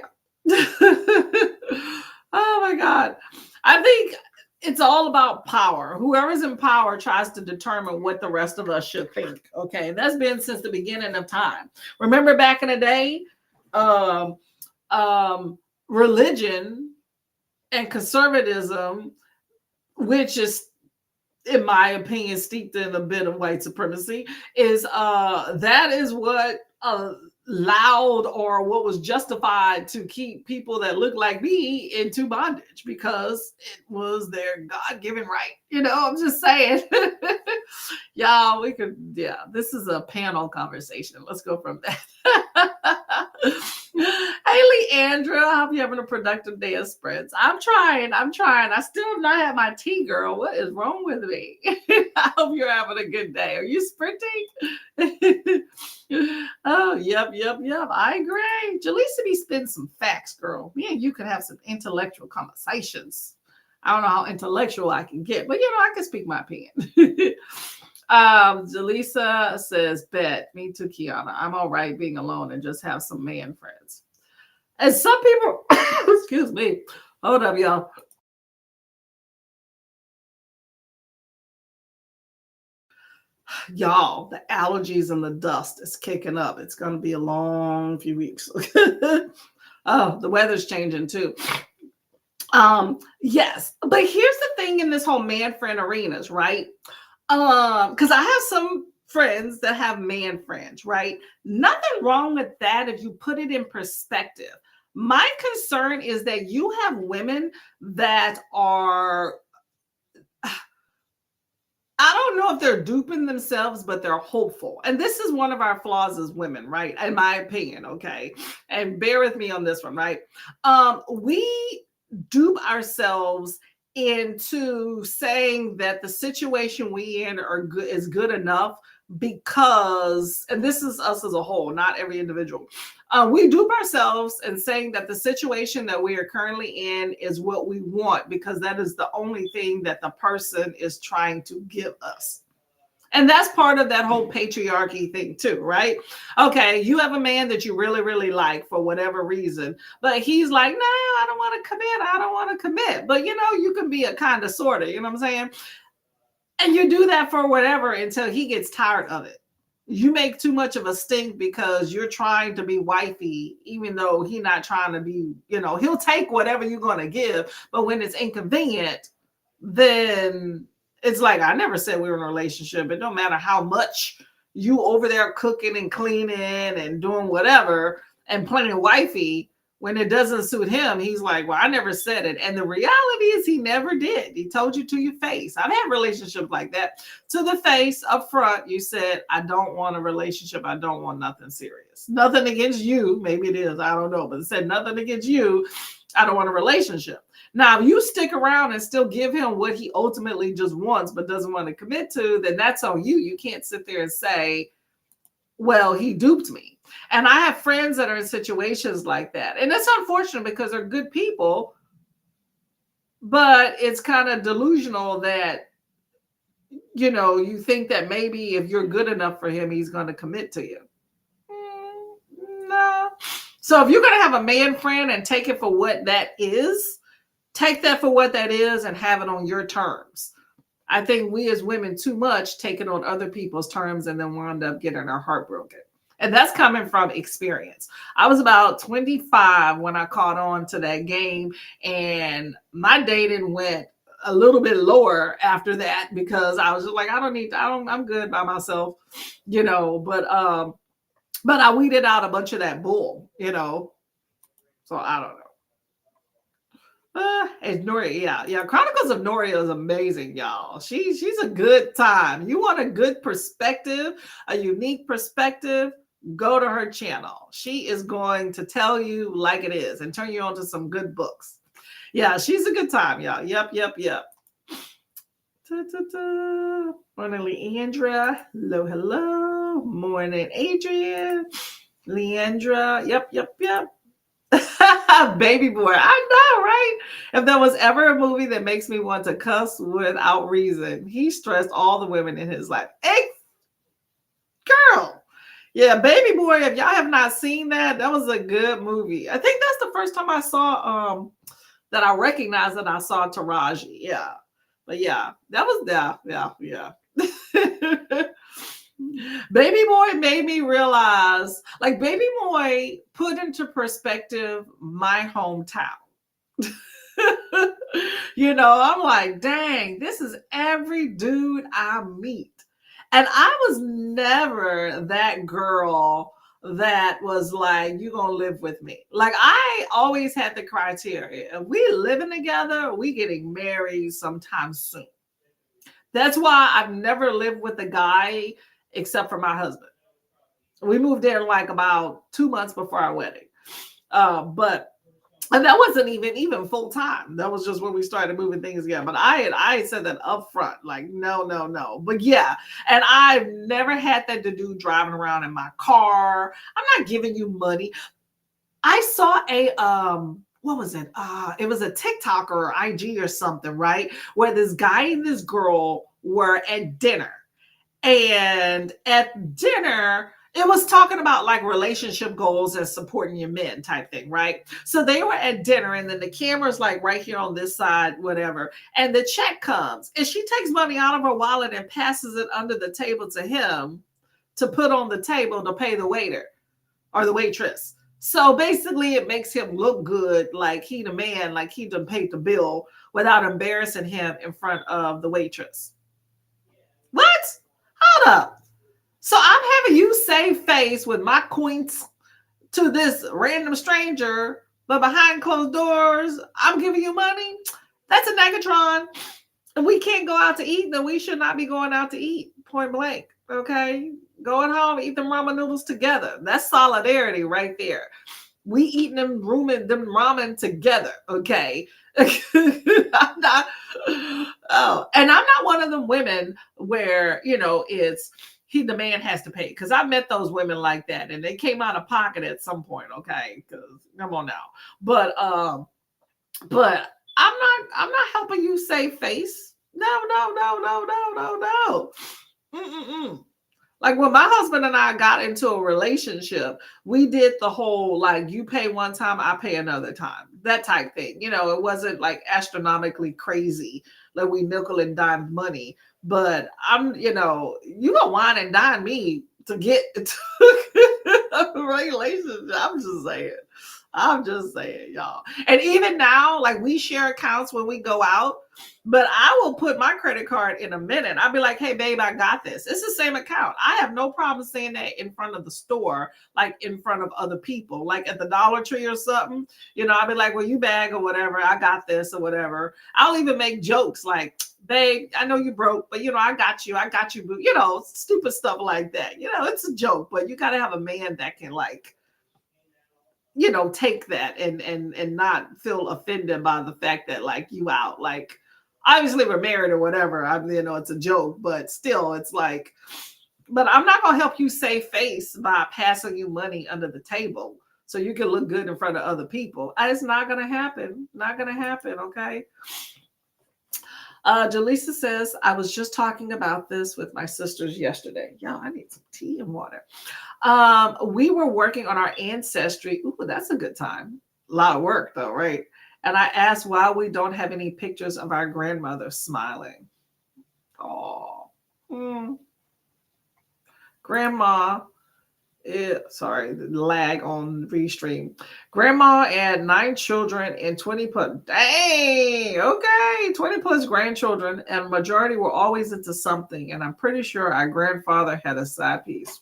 Oh my God. I think it's all about power. Whoever's in power tries to determine what the rest of us should think. Okay, that's been since the beginning of time. Remember back in the day, religion and conservatism, which is, in my opinion, steeped in a bit of white supremacy, is that is what allowed, or what was justified to keep people that look like me into bondage, because it was their God-given right. You know, I'm just saying. Y'all, we could, yeah, this is a panel conversation. Let's go from that. Hey, Leandra, I hope you're having a productive day of sprints. I'm trying. I still have not had my tea, girl. What is wrong with me? I hope you're having a good day. Are you sprinting? Oh, yep. I agree. Jaleesa be spitting some facts, girl. Me and you could have some intellectual conversations. I don't know how intellectual I can get, but I can speak my opinion. Jaleesa says, bet. Me too, Kiana. I'm all right being alone and just have some man friends. And some people, excuse me. Hold up, y'all. Y'all, the allergies and the dust is kicking up. It's going to be a long few weeks. Oh, the weather's changing too. Yes, but here's the thing in this whole man friend arenas, right? Because I have some friends that have man friends, right? Nothing wrong with that if you put it in perspective. My concern is that you have women that are, I don't know if they're duping themselves, but they're hopeful. And this is one of our flaws as women, right? In my opinion, okay? And bear with me on this one, right? We dupe ourselves into saying that the situation we in is good enough because, and this is us as a whole, not every individual. We dupe ourselves in saying that the situation that we are currently in is what we want because that is the only thing that the person is trying to give us. And that's part of that whole patriarchy thing too, right? Okay, you have a man that you really, really like for whatever reason, but he's like, no, I don't want to commit. But you can be a kind of, sort of, you know what I'm saying? And you do that for whatever until he gets tired of it. You make too much of a stink because you're trying to be wifey, even though he's not trying to be, he'll take whatever you're going to give. But when it's inconvenient, then it's like, I never said we were in a relationship. It don't matter how much you over there cooking and cleaning and doing whatever and playing wifey. When it doesn't suit him, he's like, well, I never said it. And the reality is he never did. He told you to your face. I've had relationships like that. To the face, up front, you said, I don't want a relationship. I don't want nothing serious. Nothing against you. Maybe it is. I don't know. But it said nothing against you. I don't want a relationship. Now, if you stick around and still give him what he ultimately just wants but doesn't want to commit to, then that's on you. You can't sit there and say, well, he duped me. And I have friends that are in situations like that. And it's unfortunate because they're good people, but it's kind of delusional that, you think that maybe if you're good enough for him, he's going to commit to you. No. So if you're going to have a man friend and take it for what that is, take that for what that is and have it on your terms. I think we as women too much take it on other people's terms and then wind up getting our heart broken. And that's coming from experience. I was about 25 when I caught on to that game, and my dating went a little bit lower after that because I was just like, I'm good by myself, but I weeded out a bunch of that bull. So I don't know. And Noria, yeah. Chronicles of Noria is amazing, y'all. She's a good time. You want a good perspective, a unique perspective, go to her channel. She is going to tell you like it is and turn you on to some good books. Yeah, she's a good time, y'all. Yep. Morning, Leandra. Hello. Morning, Adrian. Leandra. Yep. Baby boy. I know, right? If there was ever a movie that makes me want to cuss without reason, he stressed all the women in his life. Hey, girl. Yeah, Baby Boy. If y'all have not seen that, that was a good movie. I think that's the first time I saw that I recognized that I saw Taraji. Yeah. But yeah, that was yeah. Baby Boy made me realize, like, Baby Boy put into perspective my hometown. I'm like, dang, this is every dude I meet. And I was never that girl that was like, you gonna live with me. Like, I always had the criteria. If we living together, we getting married sometime soon. That's why I've never lived with a guy except for my husband. We moved in like about 2 months before our wedding. And that wasn't even full time. That was just when we started moving things together. But I had said that up front, like, no. But yeah, and I've never had that to do driving around in my car. I'm not giving you money. I saw a what was it? It was a TikTok or IG or something, right? Where this guy and this girl were at dinner. And at dinner, it was talking about like relationship goals and supporting your men type thing, right? So they were at dinner, and then the camera's like right here on this side, whatever. And the check comes, and she takes money out of her wallet and passes it under the table to him to put on the table to pay the waiter or the waitress. So basically, it makes him look good, like he the man, like he done paid the bill without embarrassing him in front of the waitress. What? Hold up. So I'm having you save face with my coins to this random stranger, but behind closed doors, I'm giving you money? That's a negatron. If we can't go out to eat, then we should not be going out to eat, point blank. Okay? Going home, eat them ramen noodles together. That's solidarity right there. We eating them ramen together, okay? I'm not, and I'm not one of them women where, it's the man has to pay, because I met those women like that and they came out of pocket at some point, okay? Because come on now. But I'm not helping you save face. No. Like, when my husband and I got into a relationship, we did the whole, like, you pay one time, I pay another time, that type thing. It wasn't like astronomically crazy, like we nickel and dime money. But I'm, you gonna wine and dine me to get into a relationship. I'm just saying, y'all. And even now, like, we share accounts when we go out, but I will put my credit card in a minute. I'll be like, hey, babe, I got this. It's the same account. I have no problem saying that in front of the store, like in front of other people, like at the Dollar Tree or something. I'll be like, well, you bag or whatever. I got this or whatever. I'll even make jokes like, babe, I know you broke, but I got you, boo. Stupid stuff like that. It's a joke, but you got to have a man that can, like, take that and not feel offended by the fact that, like, you out. Like, obviously we're married or whatever. It's a joke, but still, it's like, but I'm not going to help you save face by passing you money under the table so you can look good in front of other people. It's not going to happen. Not going to happen. Okay. Jaleesa says, I was just talking about this with my sisters yesterday. Yo, I need some tea and water. We were working on our ancestry. Ooh, that's a good time. A lot of work though, right? And I asked why we don't have any pictures of our grandmother smiling. Oh, grandma Sorry, the lag on Restream. Grandma had 9 children and 20 plus. Dang, okay, 20 plus grandchildren, and majority were always into something. And I'm pretty sure our grandfather had a side piece.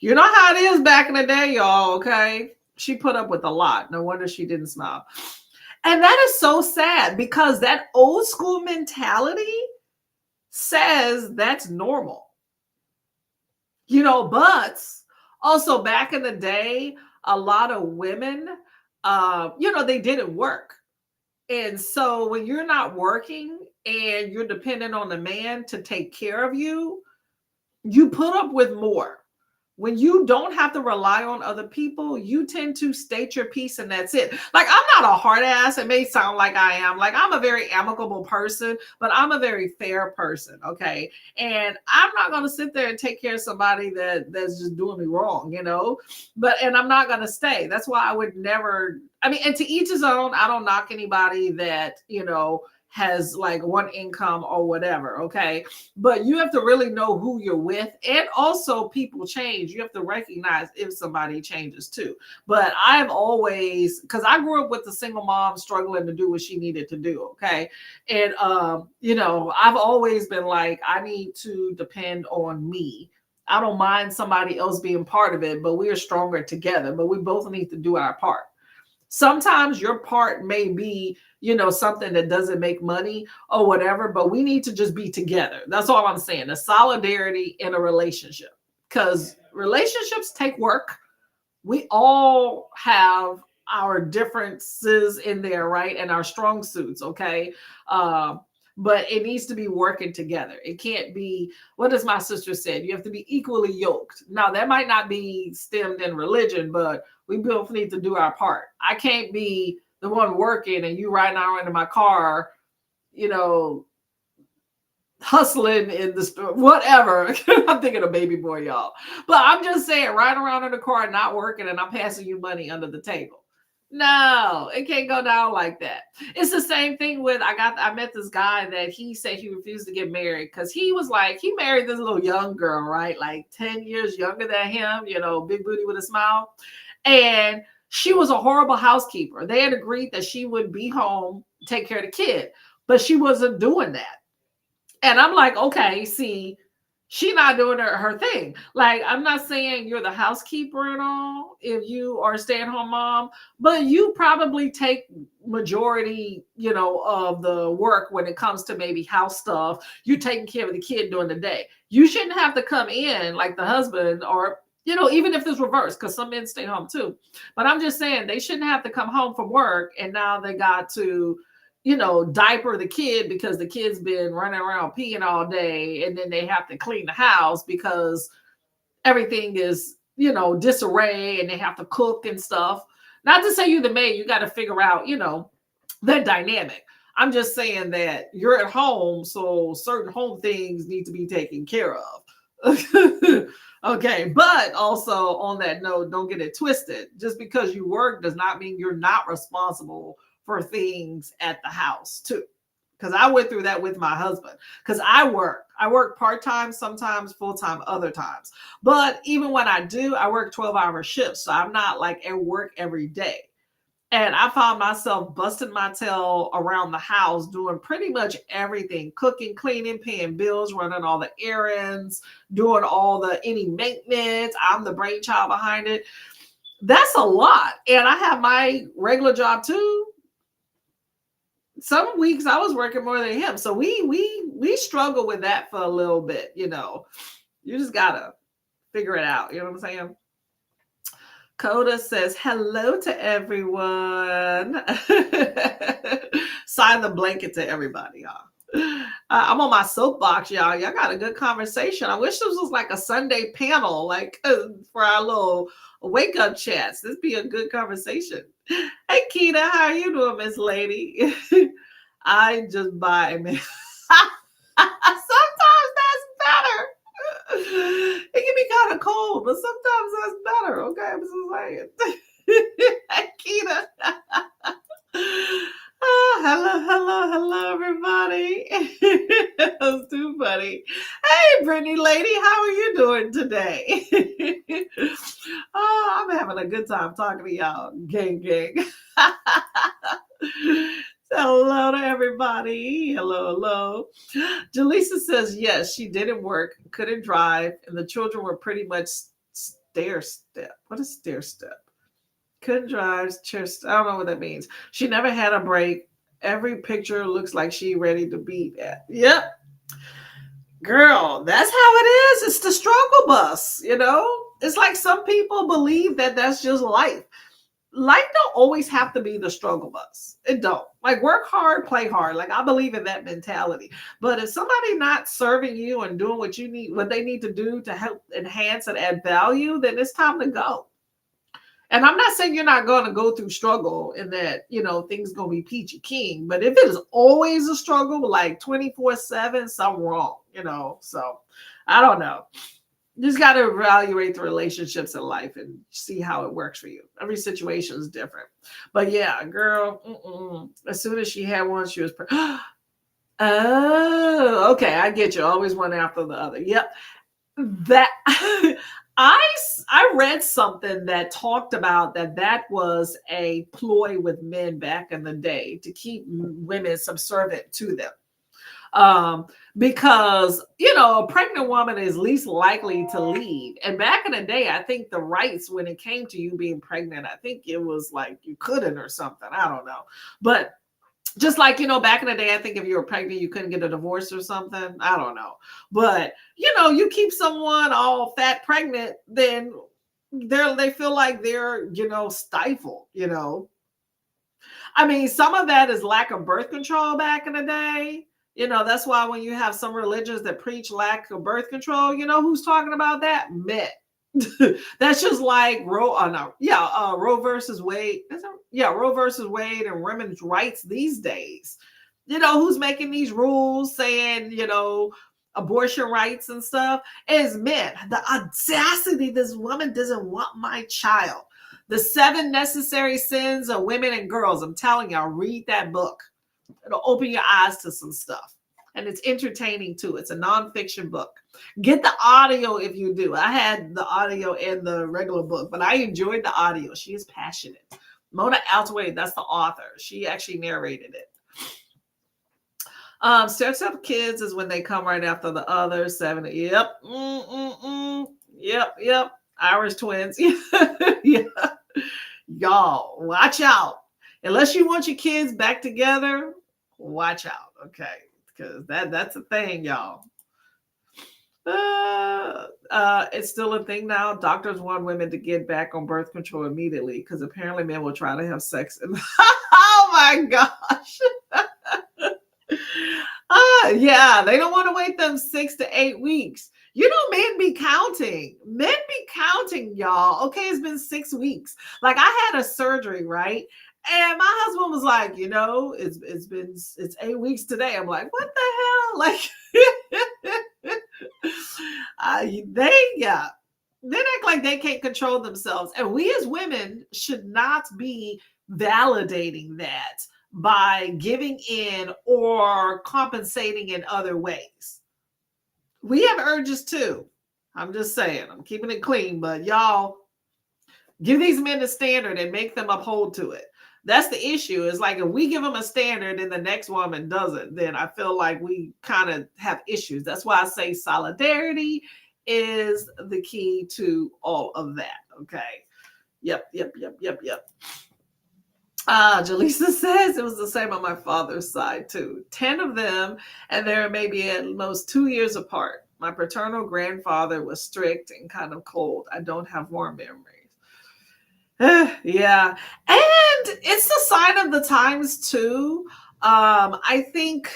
You know how it is back in the day, y'all. Okay, she put up with a lot. No wonder she didn't smile. And that is so sad because that old school mentality says that's normal. But also back in the day, a lot of women, they didn't work. And so when you're not working and you're dependent on the man to take care of you, you put up with more. When you don't have to rely on other people, you tend to state your piece and that's it. Like, I'm not a hard ass. It may sound like I am. Like, I'm a very amicable person, but I'm a very fair person. Okay. And I'm not going to sit there and take care of somebody that's just doing me wrong, and I'm not going to stay. That's why I would never, and to each his own. I don't knock anybody that, has like one income or whatever. Okay. But you have to really know who you're with. And also people change. You have to recognize if somebody changes too. But I've always, because I grew up with a single mom struggling to do what she needed to do. Okay. And, I've always been like, I need to depend on me. I don't mind somebody else being part of it, but we are stronger together. But we both need to do our part. Sometimes your part may be, something that doesn't make money or whatever, but we need to just be together. That's all I'm saying. The solidarity in a relationship, because relationships take work. We all have our differences in there, right? And our strong suits. Okay. But it needs to be working together. It can't be, what does my sister said? You have to be equally yoked. Now, that might not be stemmed in religion, but we both need to do our part. I can't be the one working and you riding around in my car, hustling in the store, whatever. I'm thinking of baby boy, y'all. But I'm just saying, riding around in the car, not working, and I'm passing you money under the table. No, it can't go down like that. It's the same thing with, I met this guy that he said he refused to get married because he was like, he married this little young girl, right? Like 10 years younger than him, big booty with a smile. And she was a horrible housekeeper. They had agreed that she would be home, take care of the kid, but she wasn't doing that. And I'm like, okay, see, she's not doing her thing. Like, I'm not saying you're the housekeeper and all if you are a stay-at-home mom, but you probably take majority, of the work when it comes to maybe house stuff. You're taking care of the kid during the day. You shouldn't have to come in like the husband or, even if it's reversed, because some men stay home too. But I'm just saying they shouldn't have to come home from work and now they got to, diaper the kid because the kid's been running around peeing all day. And then they have to clean the house because everything is, disarray and they have to cook and stuff. Not to say you're the maid, you got to figure out, that dynamic. I'm just saying that you're at home, so certain home things need to be taken care of. Okay, but also on that note, don't get it twisted. Just because you work does not mean you're not responsible for things at the house too. Because I went through that with my husband. Because I work part-time, sometimes full-time, other times. But even when I do, I work 12-hour shifts. So I'm not like at work every day. And I found myself busting my tail around the house, doing pretty much everything, cooking, cleaning, paying bills, running all the errands, doing any maintenance. I'm the brainchild behind it. That's a lot. And I have my regular job too. Some weeks I was working more than him. So we struggle with that for a little bit, You just gotta figure it out. You know what I'm saying? Coda says, hello to everyone. Sign the blanket to everybody, y'all. I'm on my soapbox, y'all. Y'all got a good conversation. I wish this was like a Sunday panel, like for our little wake up chats. This be a good conversation. Hey, Keita, how are you doing, Miss Lady? I just buy, man. Sometimes that's better. It can be kind of cold, but sometimes that's better. Okay, I'm just saying. Keita. hello, everybody. That's too funny. Hey, Brittany lady, how are you doing today? Oh, I'm having a good time talking to y'all, gang. Hello to everybody. Hello. Jaleesa says yes, she didn't work, couldn't drive, and the children were pretty much stair step. What is stair step? Couldn't drive, just I don't know what that means. She never had a break. Every picture looks like she ready to beat at. Yep. Girl, that's how it is. It's the struggle bus, you know? It's like some people believe that that's just life. Life don't always have to be the struggle bus. It don't. Like work hard, play hard. Like I believe in that mentality. But if somebody not serving you and doing what you need, what they need to do to help enhance and add value, then it's time to go. And I'm not saying you're not going to go through struggle and that, you know, things going to be peachy keen. But if it is always a struggle, like 24/7, something wrong, you know. So I don't know. You just got to evaluate the relationships in life and see how it works for you. Every situation is different. But yeah, girl, as soon as she had one, she was, oh, okay. I get you. Always one after the other. Yep. That I read something that talked about that was a ploy with men back in the day to keep women subservient to them. Because you know a pregnant woman is least likely to leave, and back in the day I think the rights when it came to you being pregnant, I think it was like you couldn't or something, I don't know, but just like, you know, back in the day, I think if you were pregnant, you couldn't get a divorce or something. I don't know. But, you know, you keep someone all fat pregnant, then they feel like they're, you know, stifled, you know. I mean, some of that is lack of birth control back in the day. You know, that's why when you have some religions that preach lack of birth control, you know who's talking about that? Men. That's just like Roe versus Wade. Roe versus Wade and women's rights these days. You know who's making these rules saying, you know, abortion rights and stuff is men. The audacity, this woman doesn't want my child. The 7 necessary sins of women and girls. I'm telling y'all, read that book. It'll open your eyes to some stuff. And it's entertaining too. It's a nonfiction book. Get the audio if you do. I had the audio and the regular book, but I enjoyed the audio. She is passionate. Mona Altaway, that's the author. She actually narrated it. Steps Up Kids is when they come right after the other 7. Yep. Yep. Irish twins. Yeah. Y'all, watch out. Unless you want your kids back together, watch out. Okay. Because that's a thing, y'all. It's still a thing now. Doctors want women to get back on birth control immediately because apparently men will try to have sex. Oh my gosh. Yeah, they don't want to wait them 6 to 8 weeks. You know, men be counting. Men be counting, y'all. Okay, it's been 6 weeks. Like I had a surgery, right? And my husband was like, you know, it's 8 weeks today. I'm like, what the hell? Like, they act like they can't control themselves. And we as women should not be validating that by giving in or compensating in other ways. We have urges too. I'm just saying, I'm keeping it clean, but y'all give these men a standard and make them uphold to it. That's the issue. It's like if we give them a standard and the next woman doesn't, then I feel like we kind of have issues. That's why I say solidarity is the key to all of that. Okay. Yep. Jaleesa says it was the same on my father's side too. 10 of them, and they're maybe at most 2 years apart. My paternal grandfather was strict and kind of cold. I don't have warm memories. Yeah. And it's a sign of the times too. I think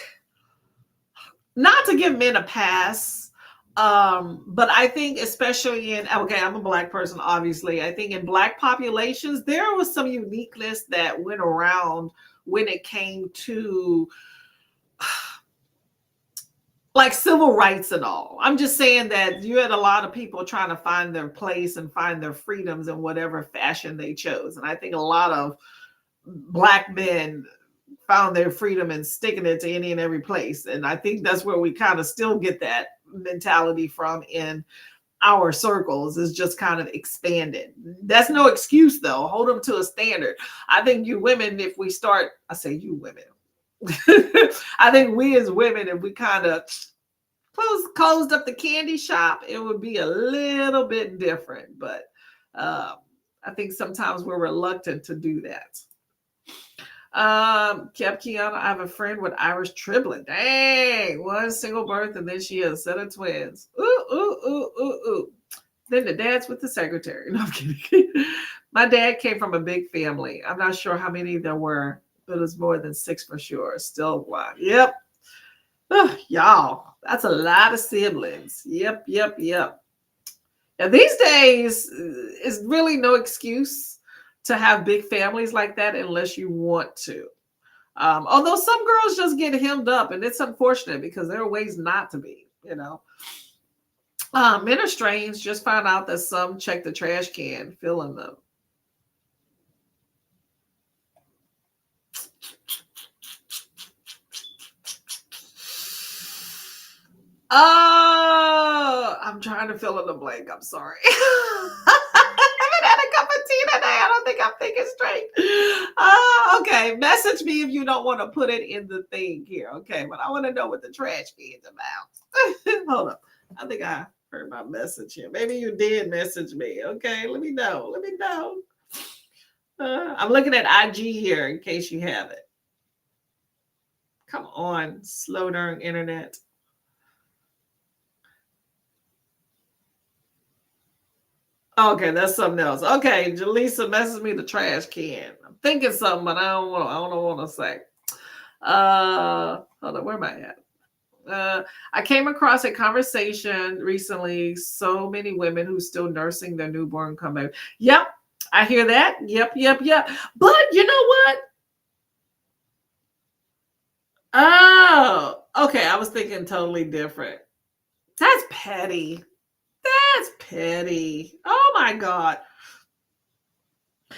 not to give men a pass, but I think especially I'm a Black person, obviously. I think in Black populations, there was some uniqueness that went around when it came to like civil rights and all. I'm just saying that you had a lot of people trying to find their place and find their freedoms in whatever fashion they chose. And I think a lot of Black men found their freedom in sticking it to any and every place. And I think that's where we kind of still get that mentality from in our circles, is just kind of expanded. That's no excuse though. Hold them to a standard. I think you women, if we start, I say you women, I think we as women, if we kind of closed up the candy shop, it would be a little bit different. But I think sometimes we're reluctant to do that. Kept Kiana, I have a friend with Irish triplet. Dang, one single birth, and then she has a set of twins. Ooh. Then the dad's with the secretary. No, I'm kidding. My dad came from a big family. I'm not sure how many there were, but it was more than 6 for sure. Still one. Yep. Y'all, that's a lot of siblings. Yep. And these days is really no excuse to have big families like that unless you want to. Although some girls just get hemmed up, and it's unfortunate because there are ways not to be, you know. Men are strange. Just found out that some check the trash can, filling them. Oh, I'm trying to fill in the blank. I'm sorry. I haven't had a cup of tea today. I don't think I'm thinking straight. Okay. Message me if you don't want to put it in the thing here. Okay. But I want to know what the trash can's about. Hold up. I think I heard my message here. Maybe you did message me. Okay. Let me know. I'm looking at IG here in case you have it. Come on, slow darn internet. Okay, that's something else. Okay, Jaleesa messaged me the trash can. I'm thinking something, but I don't want to say. Hold on, where am I at? I came across a conversation recently. So many women who still nursing their newborn come back. Yep, I hear that. Yep. But you know what? Oh, okay. I was thinking totally different. That's petty. Oh my God.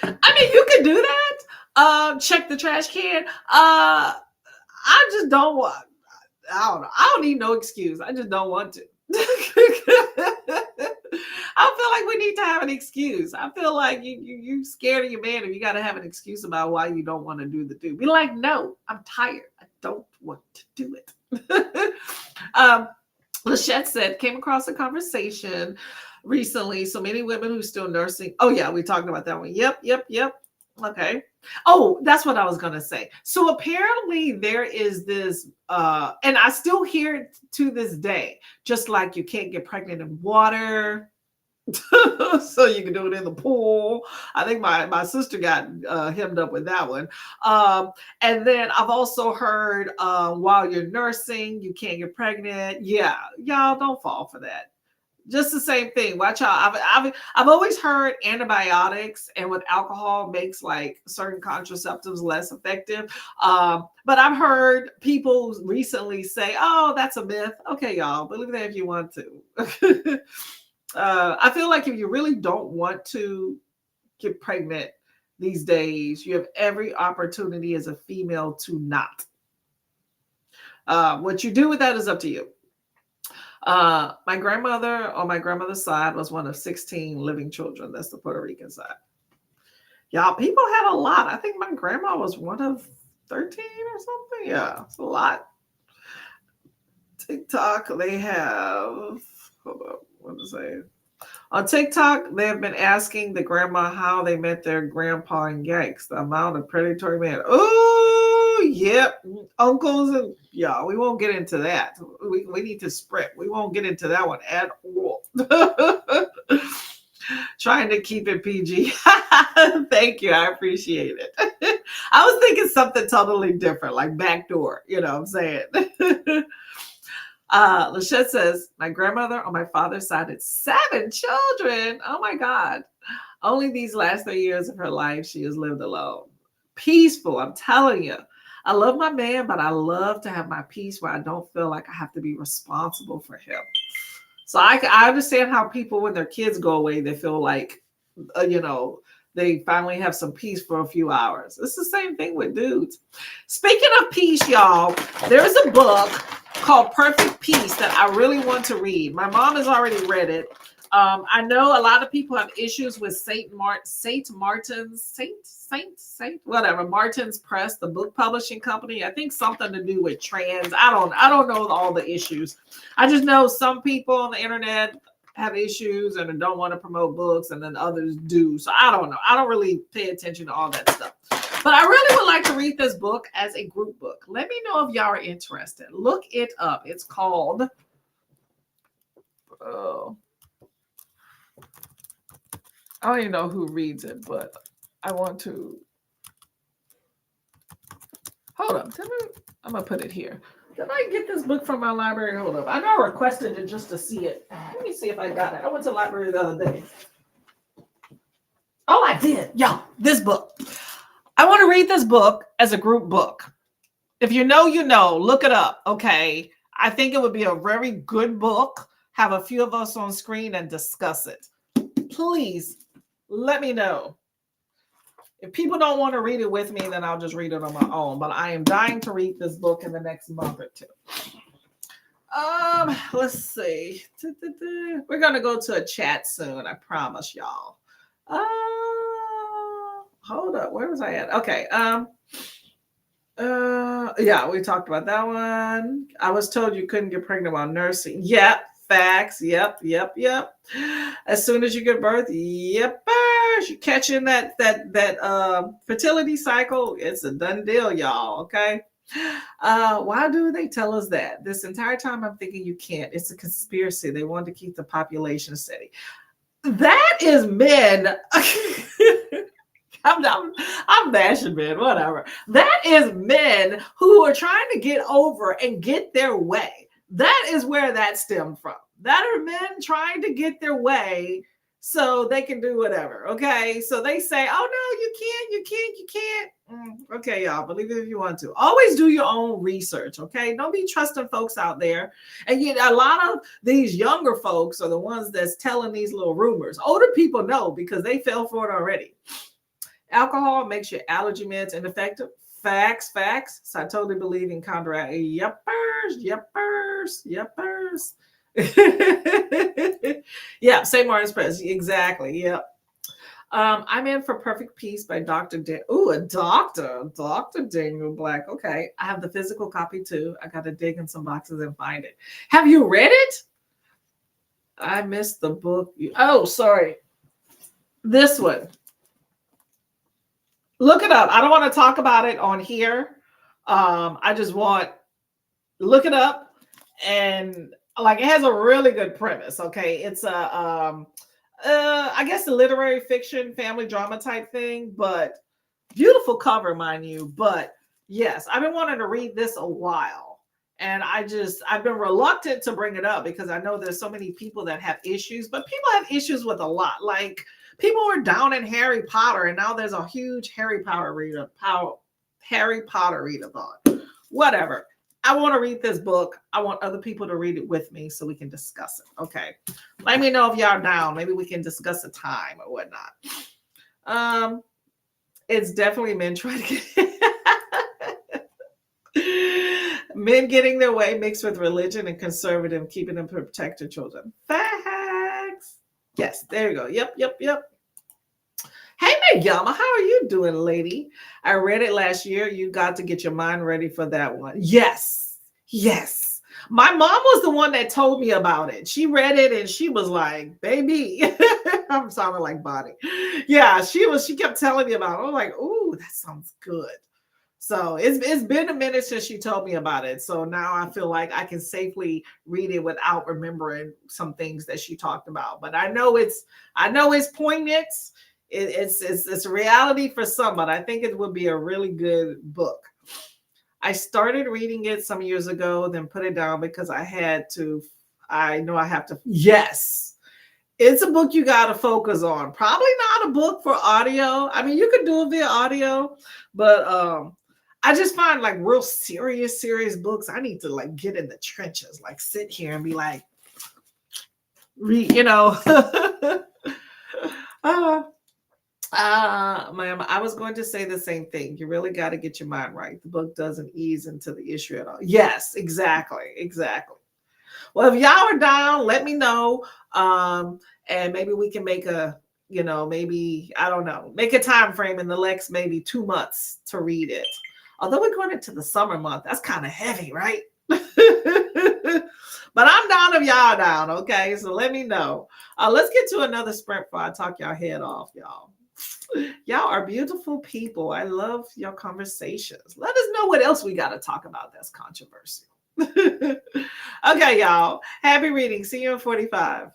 I mean, you can do that. Check the trash can. I just don't want. I don't know. I don't need no excuse. I just don't want to. I feel like we need to have an excuse. I feel like you scared of your man if you got to have an excuse about why you don't want to do the do. Be like, no, I'm tired. I don't want to do it. Lachette said, came across a conversation recently. So many women who still nursing. Oh yeah, we talked about that one. Yep. Okay. Oh, that's what I was going to say. So apparently there is this, and I still hear it to this day, just like you can't get pregnant in water. So you can do it in the pool. I think my sister got hemmed up with that one. And then I've also heard while you're nursing, you can't get pregnant. Yeah, y'all don't fall for that. Just the same thing. Watch out. I've always heard antibiotics and with alcohol makes like certain contraceptives less effective. But I've heard people recently say, "Oh, that's a myth." Okay, y'all, believe that if you want to. I feel like if you really don't want to get pregnant these days, you have every opportunity as a female to not. What you do with that is up to you. My grandmother on my grandmother's side was one of 16 living children. That's the Puerto Rican side. Y'all, people had a lot. I think my grandma was one of 13 or something. Yeah, it's a lot. TikTok, they have, hold up, what to say? On TikTok, they have been asking the grandma how they met their grandpa, and yikes, the amount of predatory men. Oh, yep. Uncles and yeah, we won't get into that. We need to sprint. We won't get into that one at all. Trying to keep it PG. Thank you. I appreciate it. I was thinking something totally different, like backdoor, you know what I'm saying? Lachette says, my grandmother on my father's side had 7 children. Oh my God. Only these last 3 years of her life, she has lived alone. Peaceful, I'm telling you. I love my man, but I love to have my peace where I don't feel like I have to be responsible for him. So I understand how people, when their kids go away, they feel like, they finally have some peace for a few hours. It's the same thing with dudes. Speaking of peace, y'all, there's a book called Perfect Peace that I really want to read. My mom has already read it. I know a lot of people have issues with Martin's Press, the book publishing company. I think something to do with trans. I don't know all the issues. I just know some people on the internet have issues and don't want to promote books, and then others do. So I don't know. I don't really pay attention to all that stuff. But I really would like to read this book as a group book. Let me know if y'all are interested. Look it up. It's called I don't even know who reads it, but I want to. Hold up. I'm going to put it here. Did I get this book from my library? Hold up. I know I requested it just to see it. Let me see if I got it. I went to the library the other day. Oh, I did. Y'all, this book. I want to read this book as a group book. If you know, you know. Look it up. Okay. I think it would be a very good book. Have a few of us on screen and discuss it. Please. Let me know. If people don't want to read it with me, then I'll just read it on my own. But I am dying to read this book in the next month or two. Let's see. We're gonna go to a chat soon. I promise y'all. Hold up. Where was I at? Okay. Yeah, we talked about that one. I was told you couldn't get pregnant while nursing. Yep. Facts. Yep. As soon as you give birth, yep. You catch in that fertility cycle, it's a done deal, y'all. Okay. Why do they tell us that? This entire time I'm thinking you can't. It's a conspiracy. They want to keep the population steady. That is men. I'm bashing men, whatever. That is men who are trying to get over and get their way. That is where that stemmed from. That are men trying to get their way so they can do whatever. Okay. So they say, oh no, you can't. Okay, y'all, believe it if you want to. Always do your own research. Okay. Don't be trusting folks out there. And yet a lot of these younger folks are the ones that's telling these little rumors. Older people know because they fell for it already. Alcohol makes your allergy meds ineffective. Facts. So I totally believe in counteract. Yuppers. Yeah, St. Martin's Press. Exactly. Yep. I'm in for Perfect Peace by Dr. Dr. Daniel Black. Okay. I have the physical copy too. I got to dig in some boxes and find it. Have you read it? I missed the book. Oh, sorry. This one. Look it up. I don't want to talk about it on here. I just want look it up, and like it has a really good premise. Okay, it's a I guess a literary fiction, family drama type thing, but beautiful cover, mind you. But yes, I've been wanting to read this a while, and I've been reluctant to bring it up because I know there's so many people that have issues, but people have issues with a lot. Like people were down in Harry Potter, and now there's a huge Harry Potter readathon. Whatever. I want to read this book. I want other people to read it with me so we can discuss it. Okay. Let me know if y'all are down. Maybe we can discuss a time or whatnot. It's definitely men trying to get men getting their way mixed with religion and conservative, keeping them protect their children. Facts. Yes, there you go. Yep. Hey, Magyama, how are you doing, lady? I read it last year. You got to get your mind ready for that one. Yes. My mom was the one that told me about it. She read it and she was like, baby, I'm sounding like Bonnie. Yeah, she kept telling me about it. I was like, ooh, that sounds good. So it's been a minute since she told me about it. So now I feel like I can safely read it without remembering some things that she talked about. But I know it's poignant. It's a reality for some, but I think it would be a really good book. I started reading it some years ago, then put it down because I have to. Yes, it's a book you got to focus on. Probably not a book for audio. I mean, you could do it via audio, but I just find like real serious books. I need to like get in the trenches, like sit here and be like, read, Ma'am, I was going to say the same thing. You really got to get your mind right. The book doesn't ease into the issue at all. Yes, exactly, exactly. Well, if y'all are down, let me know. And maybe we can make a, maybe I don't know, make a time frame in the next maybe 2 months to read it. Although we're going into the summer month, that's kind of heavy, right? But I'm down if y'all down, okay? So let me know. Let's get to another sprint before I talk y'all head off, y'all. Y'all are beautiful people. I love your conversations. Let us know what else we got to talk about that's controversial. Okay, y'all. Happy reading. See you in 45.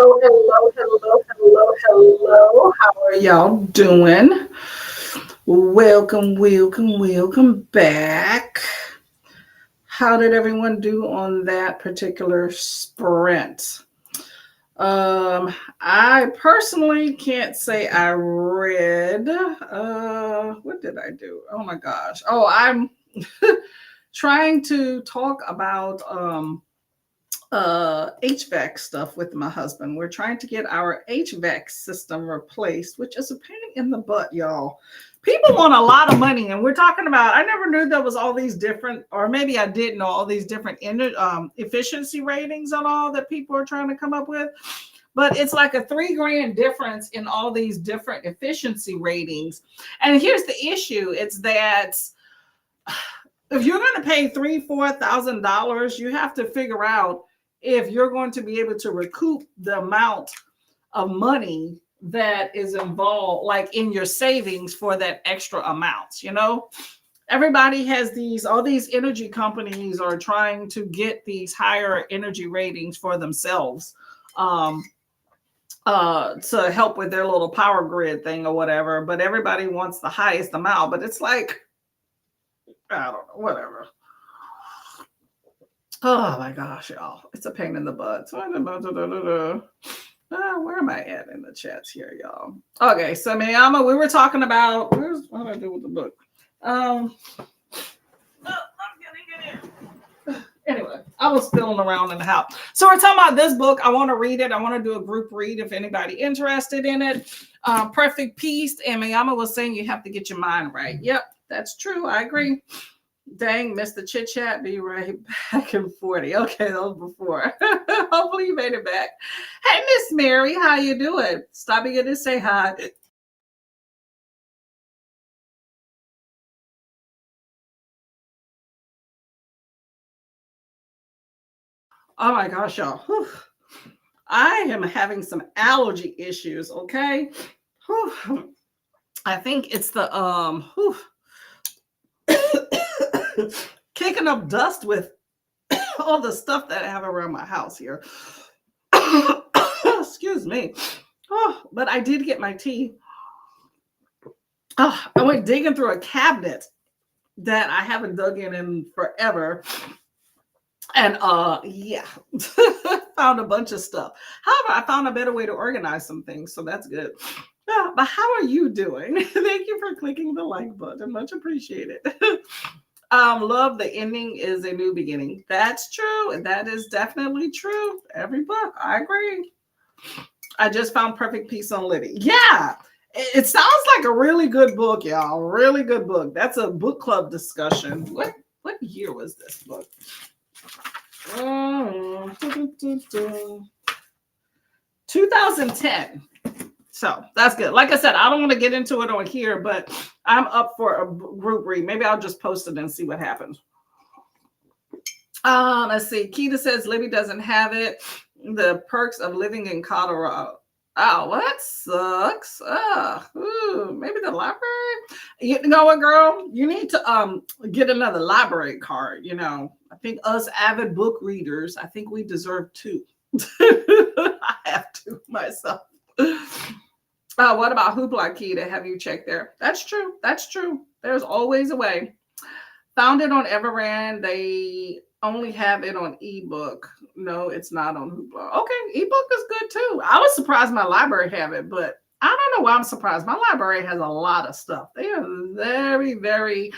Hello, hello, hello, hello, hello. How are y'all doing? Welcome, welcome, welcome back. How did everyone do on that particular sprint? I personally can't say I read. What did I do? Oh my gosh. Oh, I'm trying to talk about HVAC stuff with my husband. We're trying to get our HVAC system replaced, which is a pain in the butt, y'all. People want a lot of money, and we're talking about. I never knew there was all these different, or maybe I did know all these different efficiency ratings and all that people are trying to come up with. But it's like a $3,000 difference in all these different efficiency ratings. And here's the issue: it's that if you're going to pay $3,000-$4,000, you have to figure out if you're going to be able to recoup the amount of money that is involved, like in your savings for that extra amount. Everybody has all these energy companies are trying to get these higher energy ratings for themselves, to help with their little power grid thing or whatever. But everybody wants the highest amount, but it's like, I don't know, whatever. Oh my gosh, y'all. It's a pain in the butt. Where am I at in the chats here, y'all? Okay, so Miyama, we were talking about, what did I do with the book? I'm getting it in. Anyway, I was fiddling around in the house. So we're talking about this book. I want to read it. I want to do a group read if anybody interested in it. Perfect Peace. And Miyama was saying you have to get your mind right. Yep, that's true. I agree. Dang, missed the chit chat. Be right back in 40. Okay, that was before. Hopefully you made it back. Hey, Miss Mary, how you doing? Stopping in to say hi. Oh my gosh, y'all. Whew. I am having some allergy issues, okay? Whew. I think it's the kicking up dust with all the stuff that I have around my house here. Excuse me. Oh, but I did get my tea. Oh, I went digging through a cabinet that I haven't dug in forever. And yeah, found a bunch of stuff. However, I found a better way to organize some things, so that's good. Yeah, but how are you doing? Thank you for clicking the like button. Much appreciated. Love, the ending is a new beginning. That's true. That is definitely true. Every book, I agree. I just found Perfect Peace on Liddy. Yeah, it sounds like a really good book, y'all. Really good book. That's a book club discussion. What year was this book? 2010. So that's good. Like I said, I don't want to get into it on here, but I'm up for a group read. Maybe I'll just post it and see what happens. Let's see. Keita says Libby doesn't have it. The perks of living in Colorado. Oh, well, that sucks. Maybe the library. You know what, girl? You need to get another library card. I think us avid book readers, I think we deserve two. I have to myself. What about Hoopla, Keita? Have you checked there? That's true. That's true. There's always a way. Found it on Everand. They only have it on ebook. No, it's not on Hoopla. Okay, ebook is good too. I was surprised my library have it, but I don't know why I'm surprised. My library has a lot of stuff. They are very, very,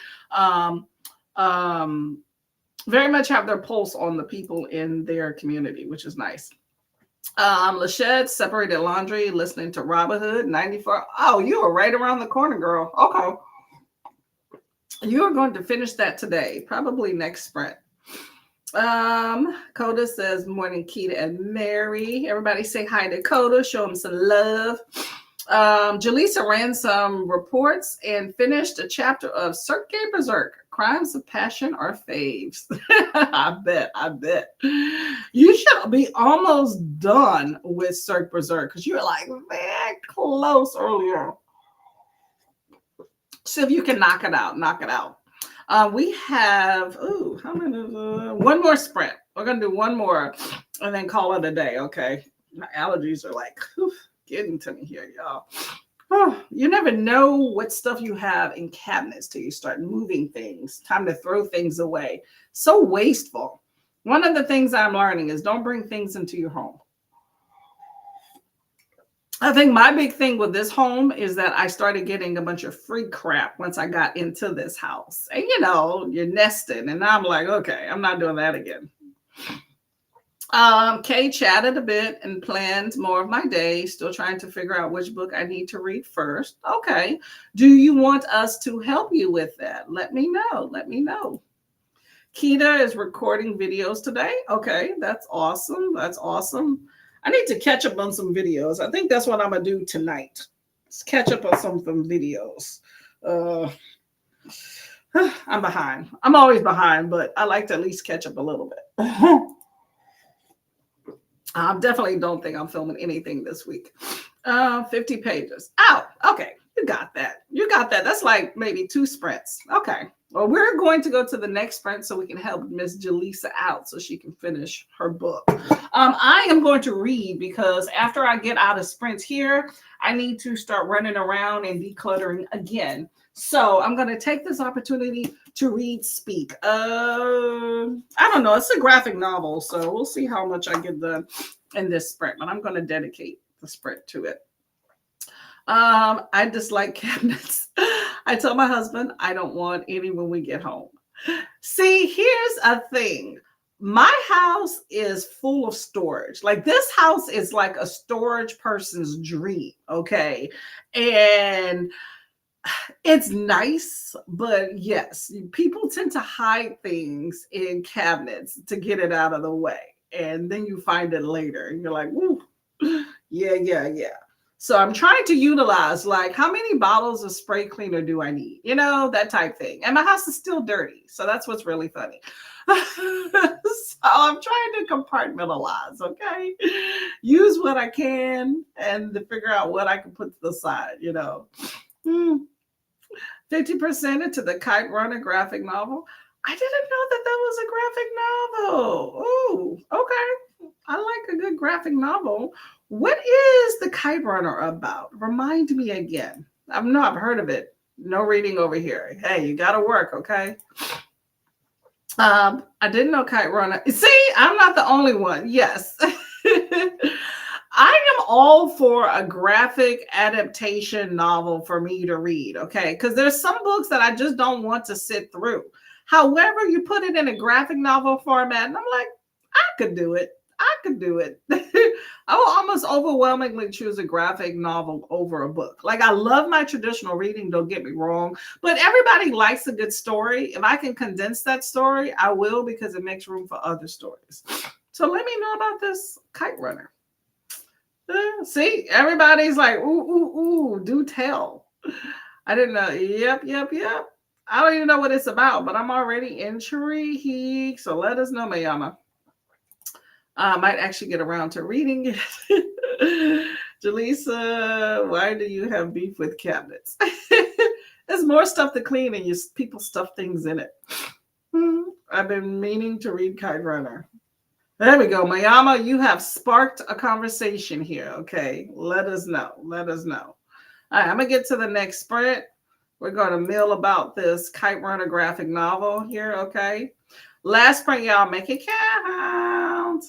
very much have their pulse on the people in their community, which is nice. Lachette, Separated Laundry, listening to Robinhood, 94. Oh, you are right around the corner, girl. Okay. You are going to finish that today, probably next sprint. Coda says, morning, Keita and Mary. Everybody say hi to Coda. Show him some love. Jaleesa ran some reports and finished a chapter of Cirque Berserk. Crimes of Passion are faves. I bet. You should be almost done with Cirque Berserk because you were like that close earlier. So if you can knock it out. We have how many? One more sprint. We're gonna do one more and then call it a day. Okay. My allergies are like getting to me here, y'all. Oh, you never know what stuff you have in cabinets till you start moving things. Time to throw things away. So wasteful. One of the things I'm learning is don't bring things into your home. I think my big thing with this home is that I started getting a bunch of free crap once I got into this house. And you're nested. And I'm like, okay, I'm not doing that again. Kay chatted a bit and planned more of my day, still trying to figure out which book I need to read first. Okay. Do you want us to help you with that? Let me know. Let me know. Keita is recording videos today. Okay, that's awesome. That's awesome. I need to catch up on some videos. I think that's what I'm gonna do tonight. Let's catch up on some videos. I'm behind. I'm always behind, but I like to at least catch up a little bit. I definitely don't think I'm filming anything this week. 50 pages. Oh, okay. You got that. You got that. That's like maybe 2 sprints. Okay. Well, we're going to go to the next sprint so we can help Miss Jaleesa out so she can finish her book. I am going to read because after I get out of sprints here, I need to start running around and decluttering again. So I'm going to take this opportunity to read Speak. I don't know. It's a graphic novel, so we'll see how much I get done in this sprint, but I'm going to dedicate the sprint to it. I dislike cabinets. I tell my husband I don't want any when we get home. See, here's a thing. My house is full of storage. Like this house is like a storage person's dream. Okay. And it's nice, but yes, people tend to hide things in cabinets to get it out of the way. And then you find it later and you're like, ooh, yeah. So I'm trying to utilize like how many bottles of spray cleaner do I need? That type thing. And my house is still dirty. So that's what's really funny. So I'm trying to compartmentalize, okay? Use what I can and to figure out what I can put to the side, 50% into the Kite Runner graphic novel. I didn't know that was a graphic novel. Oh, okay. I like a good graphic novel. What is the Kite Runner about? Remind me again. I've heard of it. No reading over here. Hey, you got to work, okay? I didn't know Kite Runner. See, I'm not the only one. Yes. I am all for a graphic adaptation novel for me to read, okay? Because there's some books that I just don't want to sit through. However, you put it in a graphic novel format, and I'm like, I could do it. I will almost overwhelmingly choose a graphic novel over a book. Like I love my traditional reading, don't get me wrong, but everybody likes a good story. If I can condense that story, I will because it makes room for other stories. So let me know about this Kite Runner. See, everybody's like, ooh, do tell. I didn't know. Yep. I don't even know what it's about, but I'm already intrigued. So let us know, Mayama. I might actually get around to reading it. Jaleesa, why do you have beef with cabinets? There's more stuff to clean and people stuff things in it. I've been meaning to read Kite Runner. There we go. Mayama, you have sparked a conversation here. Okay. Let us know. All right. I'm going to get to the next sprint. We're going to mill about this Kite Runner graphic novel here. Okay. Last sprint, y'all. Make it count.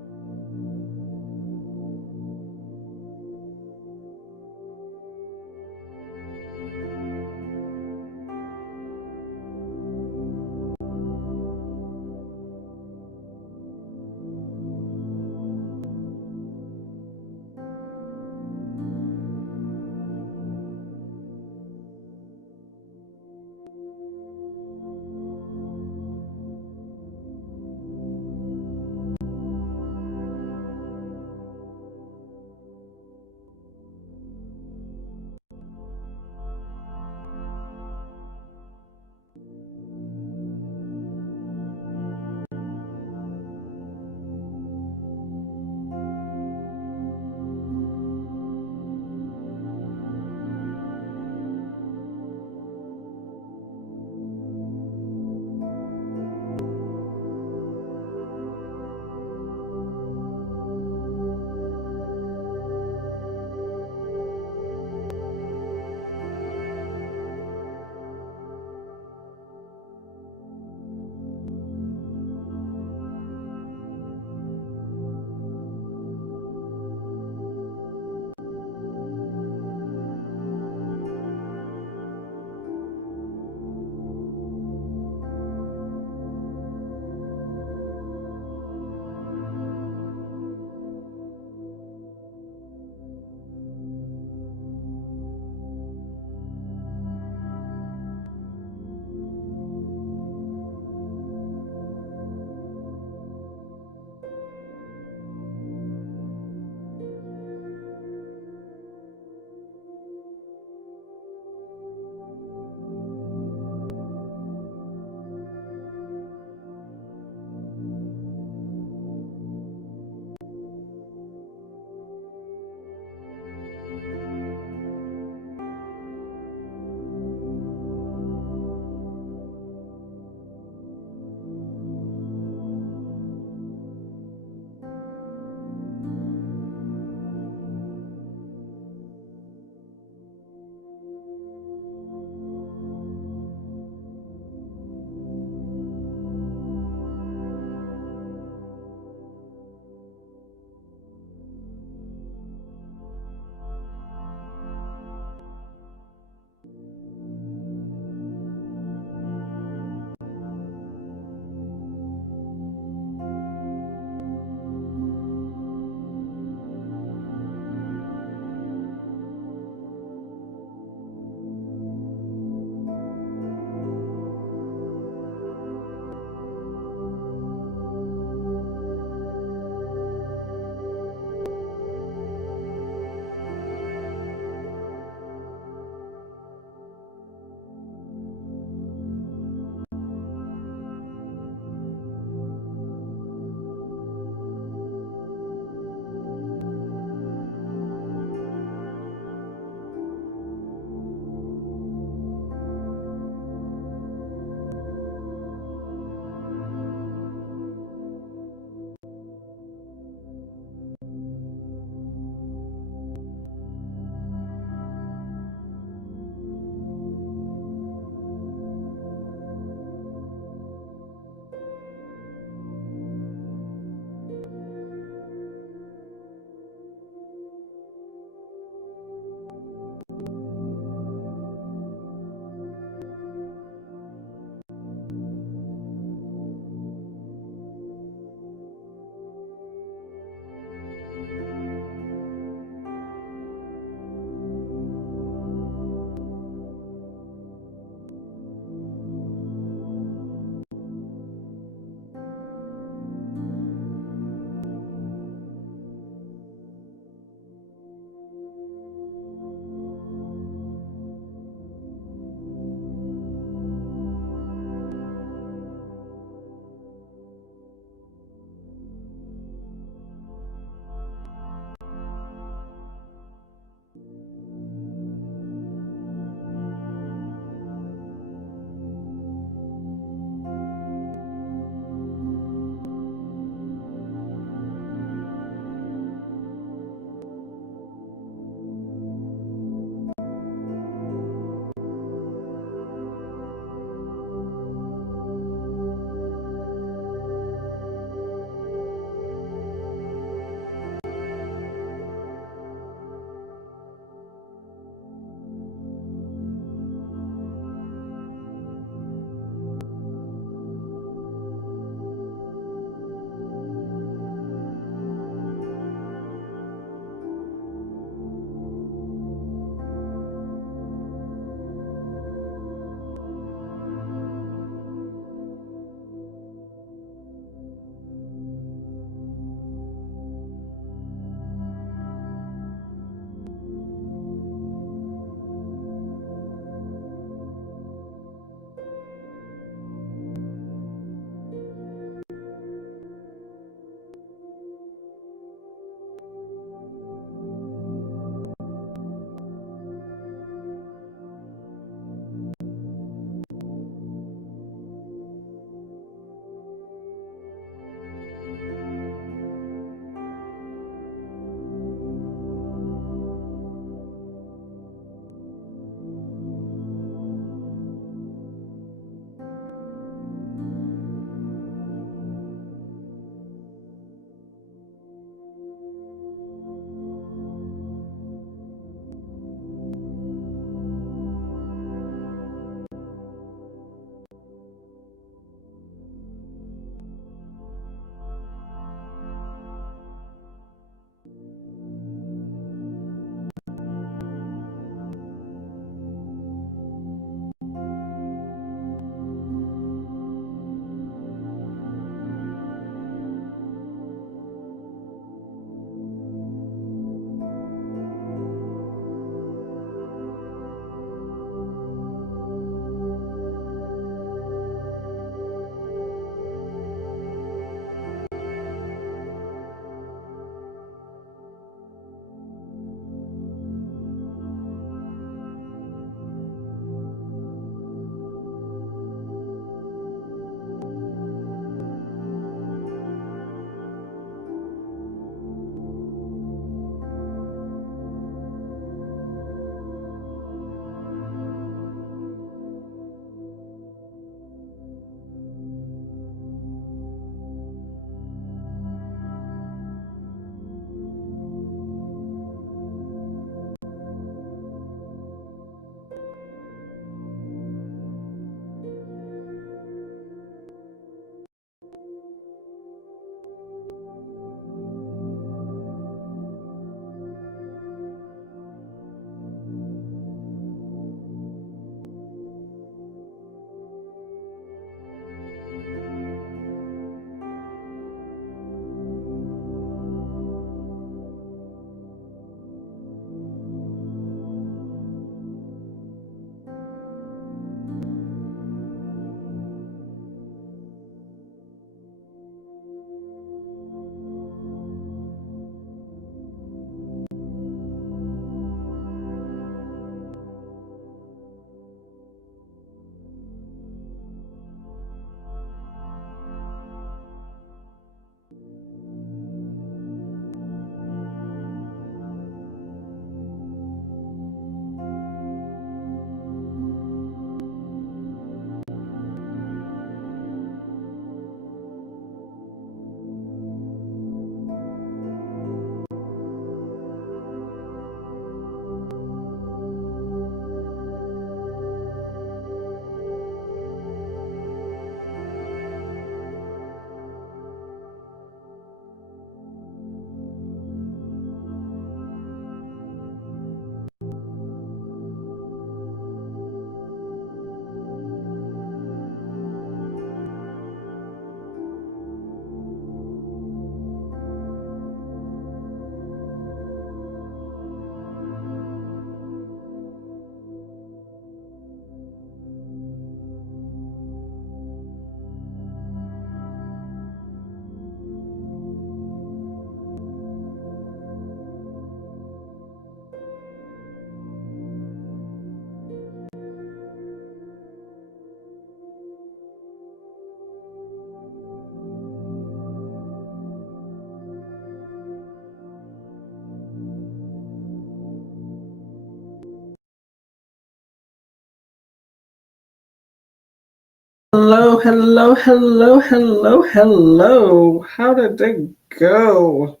Hello, hello, hello, hello, hello. How did it go?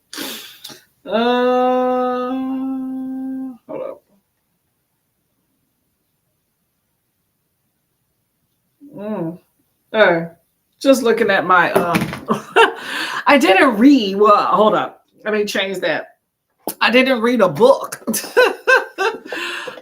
Hold up. All right. Just looking at my I didn't read. Well, hold up. Let me change that. I didn't read a book.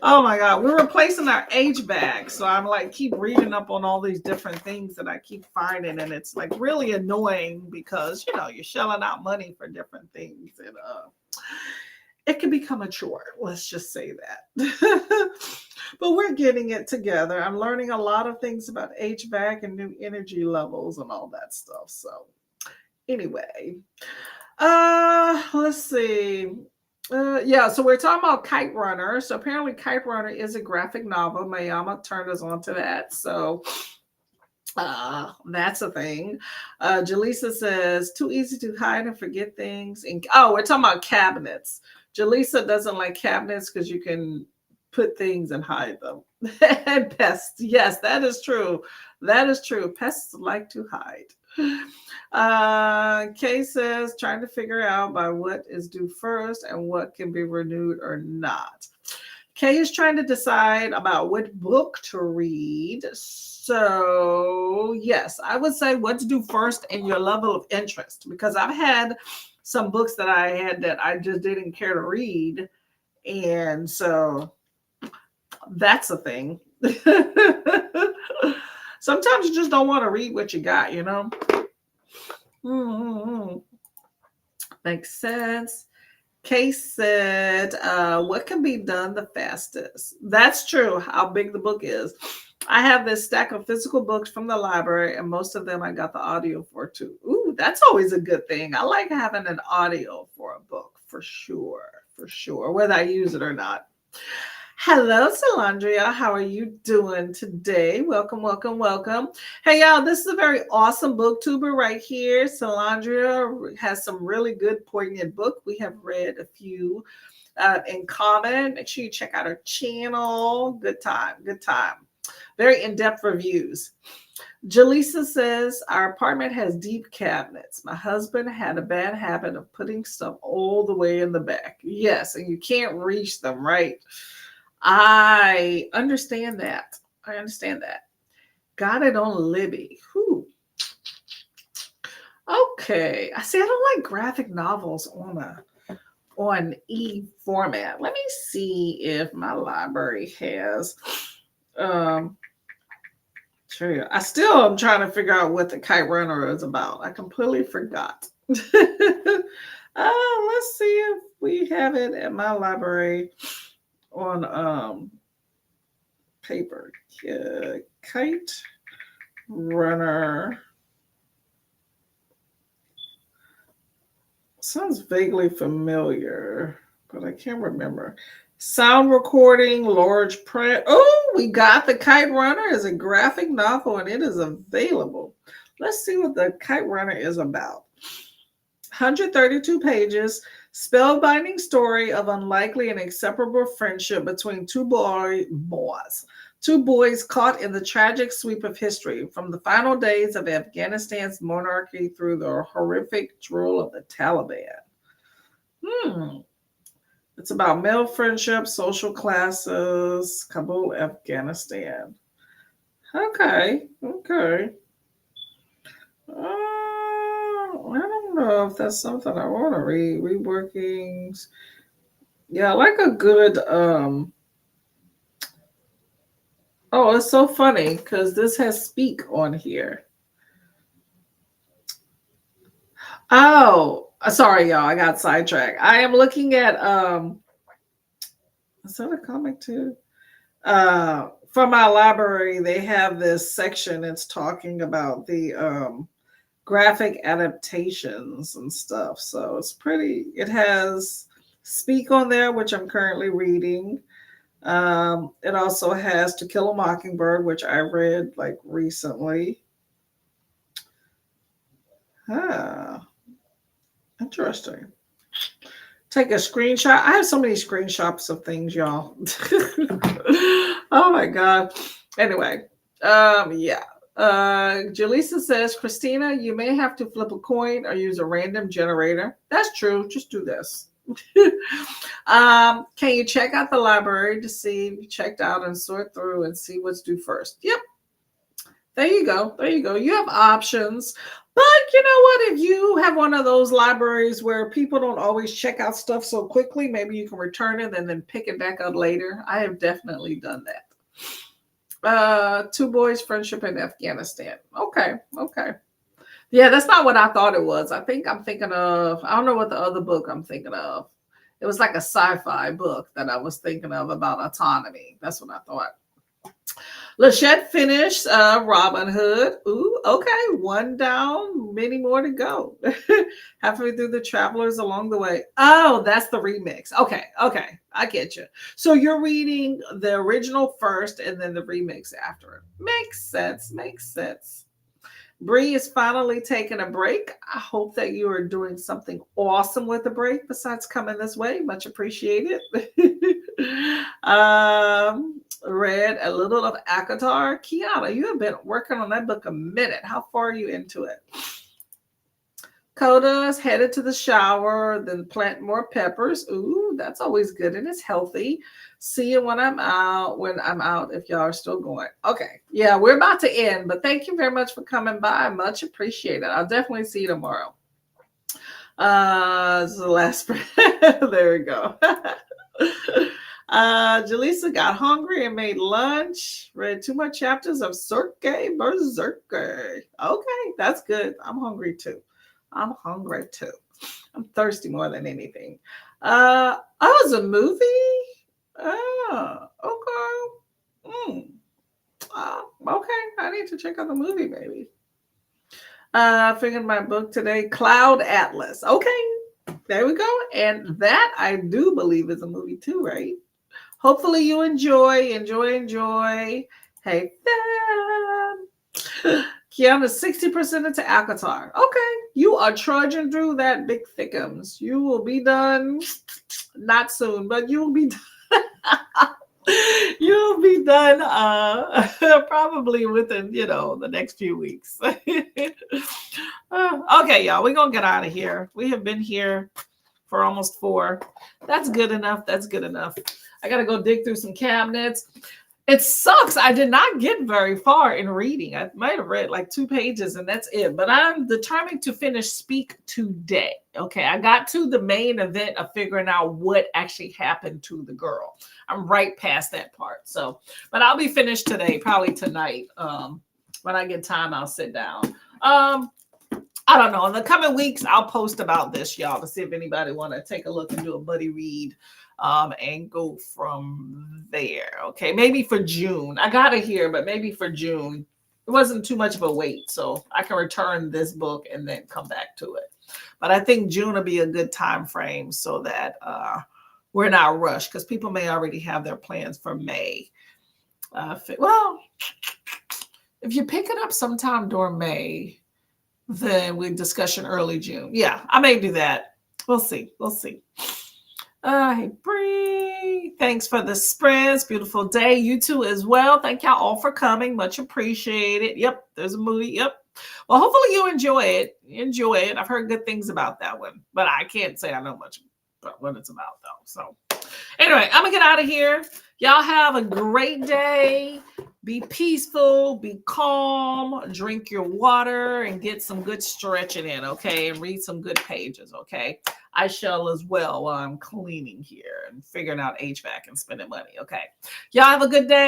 Oh my God. We're replacing our age bag. So I'm like, keep reading up on all these different things that I keep finding. And it's like really annoying because, you're shelling out money for different things. And it can become a chore. Let's just say that. But we're getting it together. I'm learning a lot of things about HVAC and new energy levels and all that stuff. So anyway, let's see. Yeah, so we're talking about Kite Runner. So apparently Kite Runner is a graphic novel. Mayama turned us on to that. So that's a thing. Jaleesa says, too easy to hide and forget things. And we're talking about cabinets. Jaleesa doesn't like cabinets because you can put things and hide them. And pests. Yes, that is true. That is true. Pests like to hide. Kay says, trying to figure out by what is due first and what can be renewed or not. Kay is trying to decide about what book to read. So yes, I would say what to do first in your level of interest, because I've had some books that I had that I just didn't care to read. And so that's a thing. Sometimes you just don't want to read what you got, Mm-hmm. Makes sense. Case said, what can be done the fastest? That's true, how big the book is. I have this stack of physical books from the library, and most of them I got the audio for too. Ooh, that's always a good thing. I like having an audio for a book, for sure, whether I use it or not. Hello, Salandria. How are you doing today? Welcome, welcome, welcome. Hey, y'all, this is a very awesome booktuber right here. Salandria has some really good, poignant book. We have read a few in common. Make sure you check out her channel. Good time, good time. Very in-depth reviews. Jaleesa says, our apartment has deep cabinets. My husband had a bad habit of putting stuff all the way in the back. Yes, and you can't reach them, right? I understand that. Got it on Libby. Whew. Okay. I don't like graphic novels on e-format. Let me see if my library has I still am trying to figure out what the Kite Runner is about. I completely forgot. Let's see if we have it at my library on paper. Kite Runner. Sounds vaguely familiar, but I can't remember. Sound recording, large print. Oh, we got the Kite Runner as a graphic novel, and it is available. Let's see what the Kite Runner is about. 132 pages, spellbinding story of unlikely and inseparable friendship between two boys caught in the tragic sweep of history, from the final days of Afghanistan's monarchy through the horrific rule of the Taliban. It's about male friendship, social classes, Kabul, Afghanistan. Okay. I don't know if that's something I want to read. Reworkings. Yeah, I like a good oh, it's so funny because this has speak on here. Oh, sorry, y'all. I got sidetracked. I am looking at is that a comic too? From my library, they have this section. It's talking about the graphic adaptations and stuff. So it's pretty. It has speak on there, which I'm currently reading. It also has To Kill a Mockingbird, which I read like recently. Interesting. Take a screenshot. I have so many screenshots of things, y'all. Oh my God. Anyway, yeah. Jaleesa says, Christina, you may have to flip a coin or use a random generator. That's true. Just do this. Can you check out the library to see if you checked out and sort through and see what's due first? Yep. There you go. There you go. You have options. But you know what? If you have one of those libraries where people don't always check out stuff so quickly, maybe you can return it and then pick it back up later. I have definitely done that. Two boys, friendship in Afghanistan. Okay. Yeah, that's not what I thought it was. I think I'm thinking of, I don't know what the other book I'm thinking of. It was like a sci-fi book that I was thinking of about autonomy. That's what I thought. Lachette finished Robin Hood. Ooh, okay. One down, many more to go. Halfway through the Travelers Along the Way. Oh, that's the remix. Okay. I get you. So you're reading the original first and then the remix after it. Makes sense. Bree is finally taking a break. I hope that you are doing something awesome with the break besides coming this way. Much appreciated. Read a little of Akatar. Kiana, you have been working on that book a minute. How far are you into it? Coda's headed to the shower, then plant more peppers. Ooh, that's always good and it's healthy. See you when I'm out, if y'all are still going. Okay. Yeah, we're about to end, but thank you very much for coming by. Much appreciated. I'll definitely see you tomorrow. This is the last. There we go. Jaleesa got hungry and made lunch. Read 2 more chapters of Cirque Berserker. Okay, that's good. I'm hungry too. I'm thirsty more than anything. Oh, it's a movie? Oh, okay. Okay, I need to check out the movie, maybe. I figured my book today, Cloud Atlas. Okay, there we go. And that I do believe is a movie too, right? Hopefully you enjoy. Hey, Kiana's 60% into Akatar. Okay, you are trudging through that big thickums. You will be done, not soon, but you will be done. You'll be done probably within, the next few weeks. Okay, y'all, we're going to get out of here. We have been here for almost 4. That's good enough. I got to go dig through some cabinets. It sucks. I did not get very far in reading. I might have read like 2 pages and that's it. But I'm determined to finish Speak today. Okay, I got to the main event of figuring out what actually happened to the girl. I'm right past that part. So, but I'll be finished today, probably tonight. When I get time, I'll sit down. I don't know. In the coming weeks, I'll post about this, y'all, to see if anybody want to take a look and do a buddy read. And go from there. Okay, maybe for June. I got it here, but maybe for June. It wasn't too much of a wait, so I can return this book and then come back to it. But I think June will be a good time frame so that we're not rushed because people may already have their plans for May. Well, if you pick it up sometime during May, then we discussion early June. Yeah, I may do that. We'll see. Hey, Bree. Thanks for the spreads. Beautiful day. You too as well. Thank y'all all for coming. Much appreciated. Yep, there's a movie. Yep. Well, hopefully you enjoy it. I've heard good things about that one, but I can't say I know much about what it's about, though. So anyway, I'm going to get out of here. Y'all have a great day. Be peaceful, be calm, drink your water, and get some good stretching in, okay? And read some good pages, okay? I shall as well while I'm cleaning here and figuring out HVAC and spending money, okay? Y'all have a good day.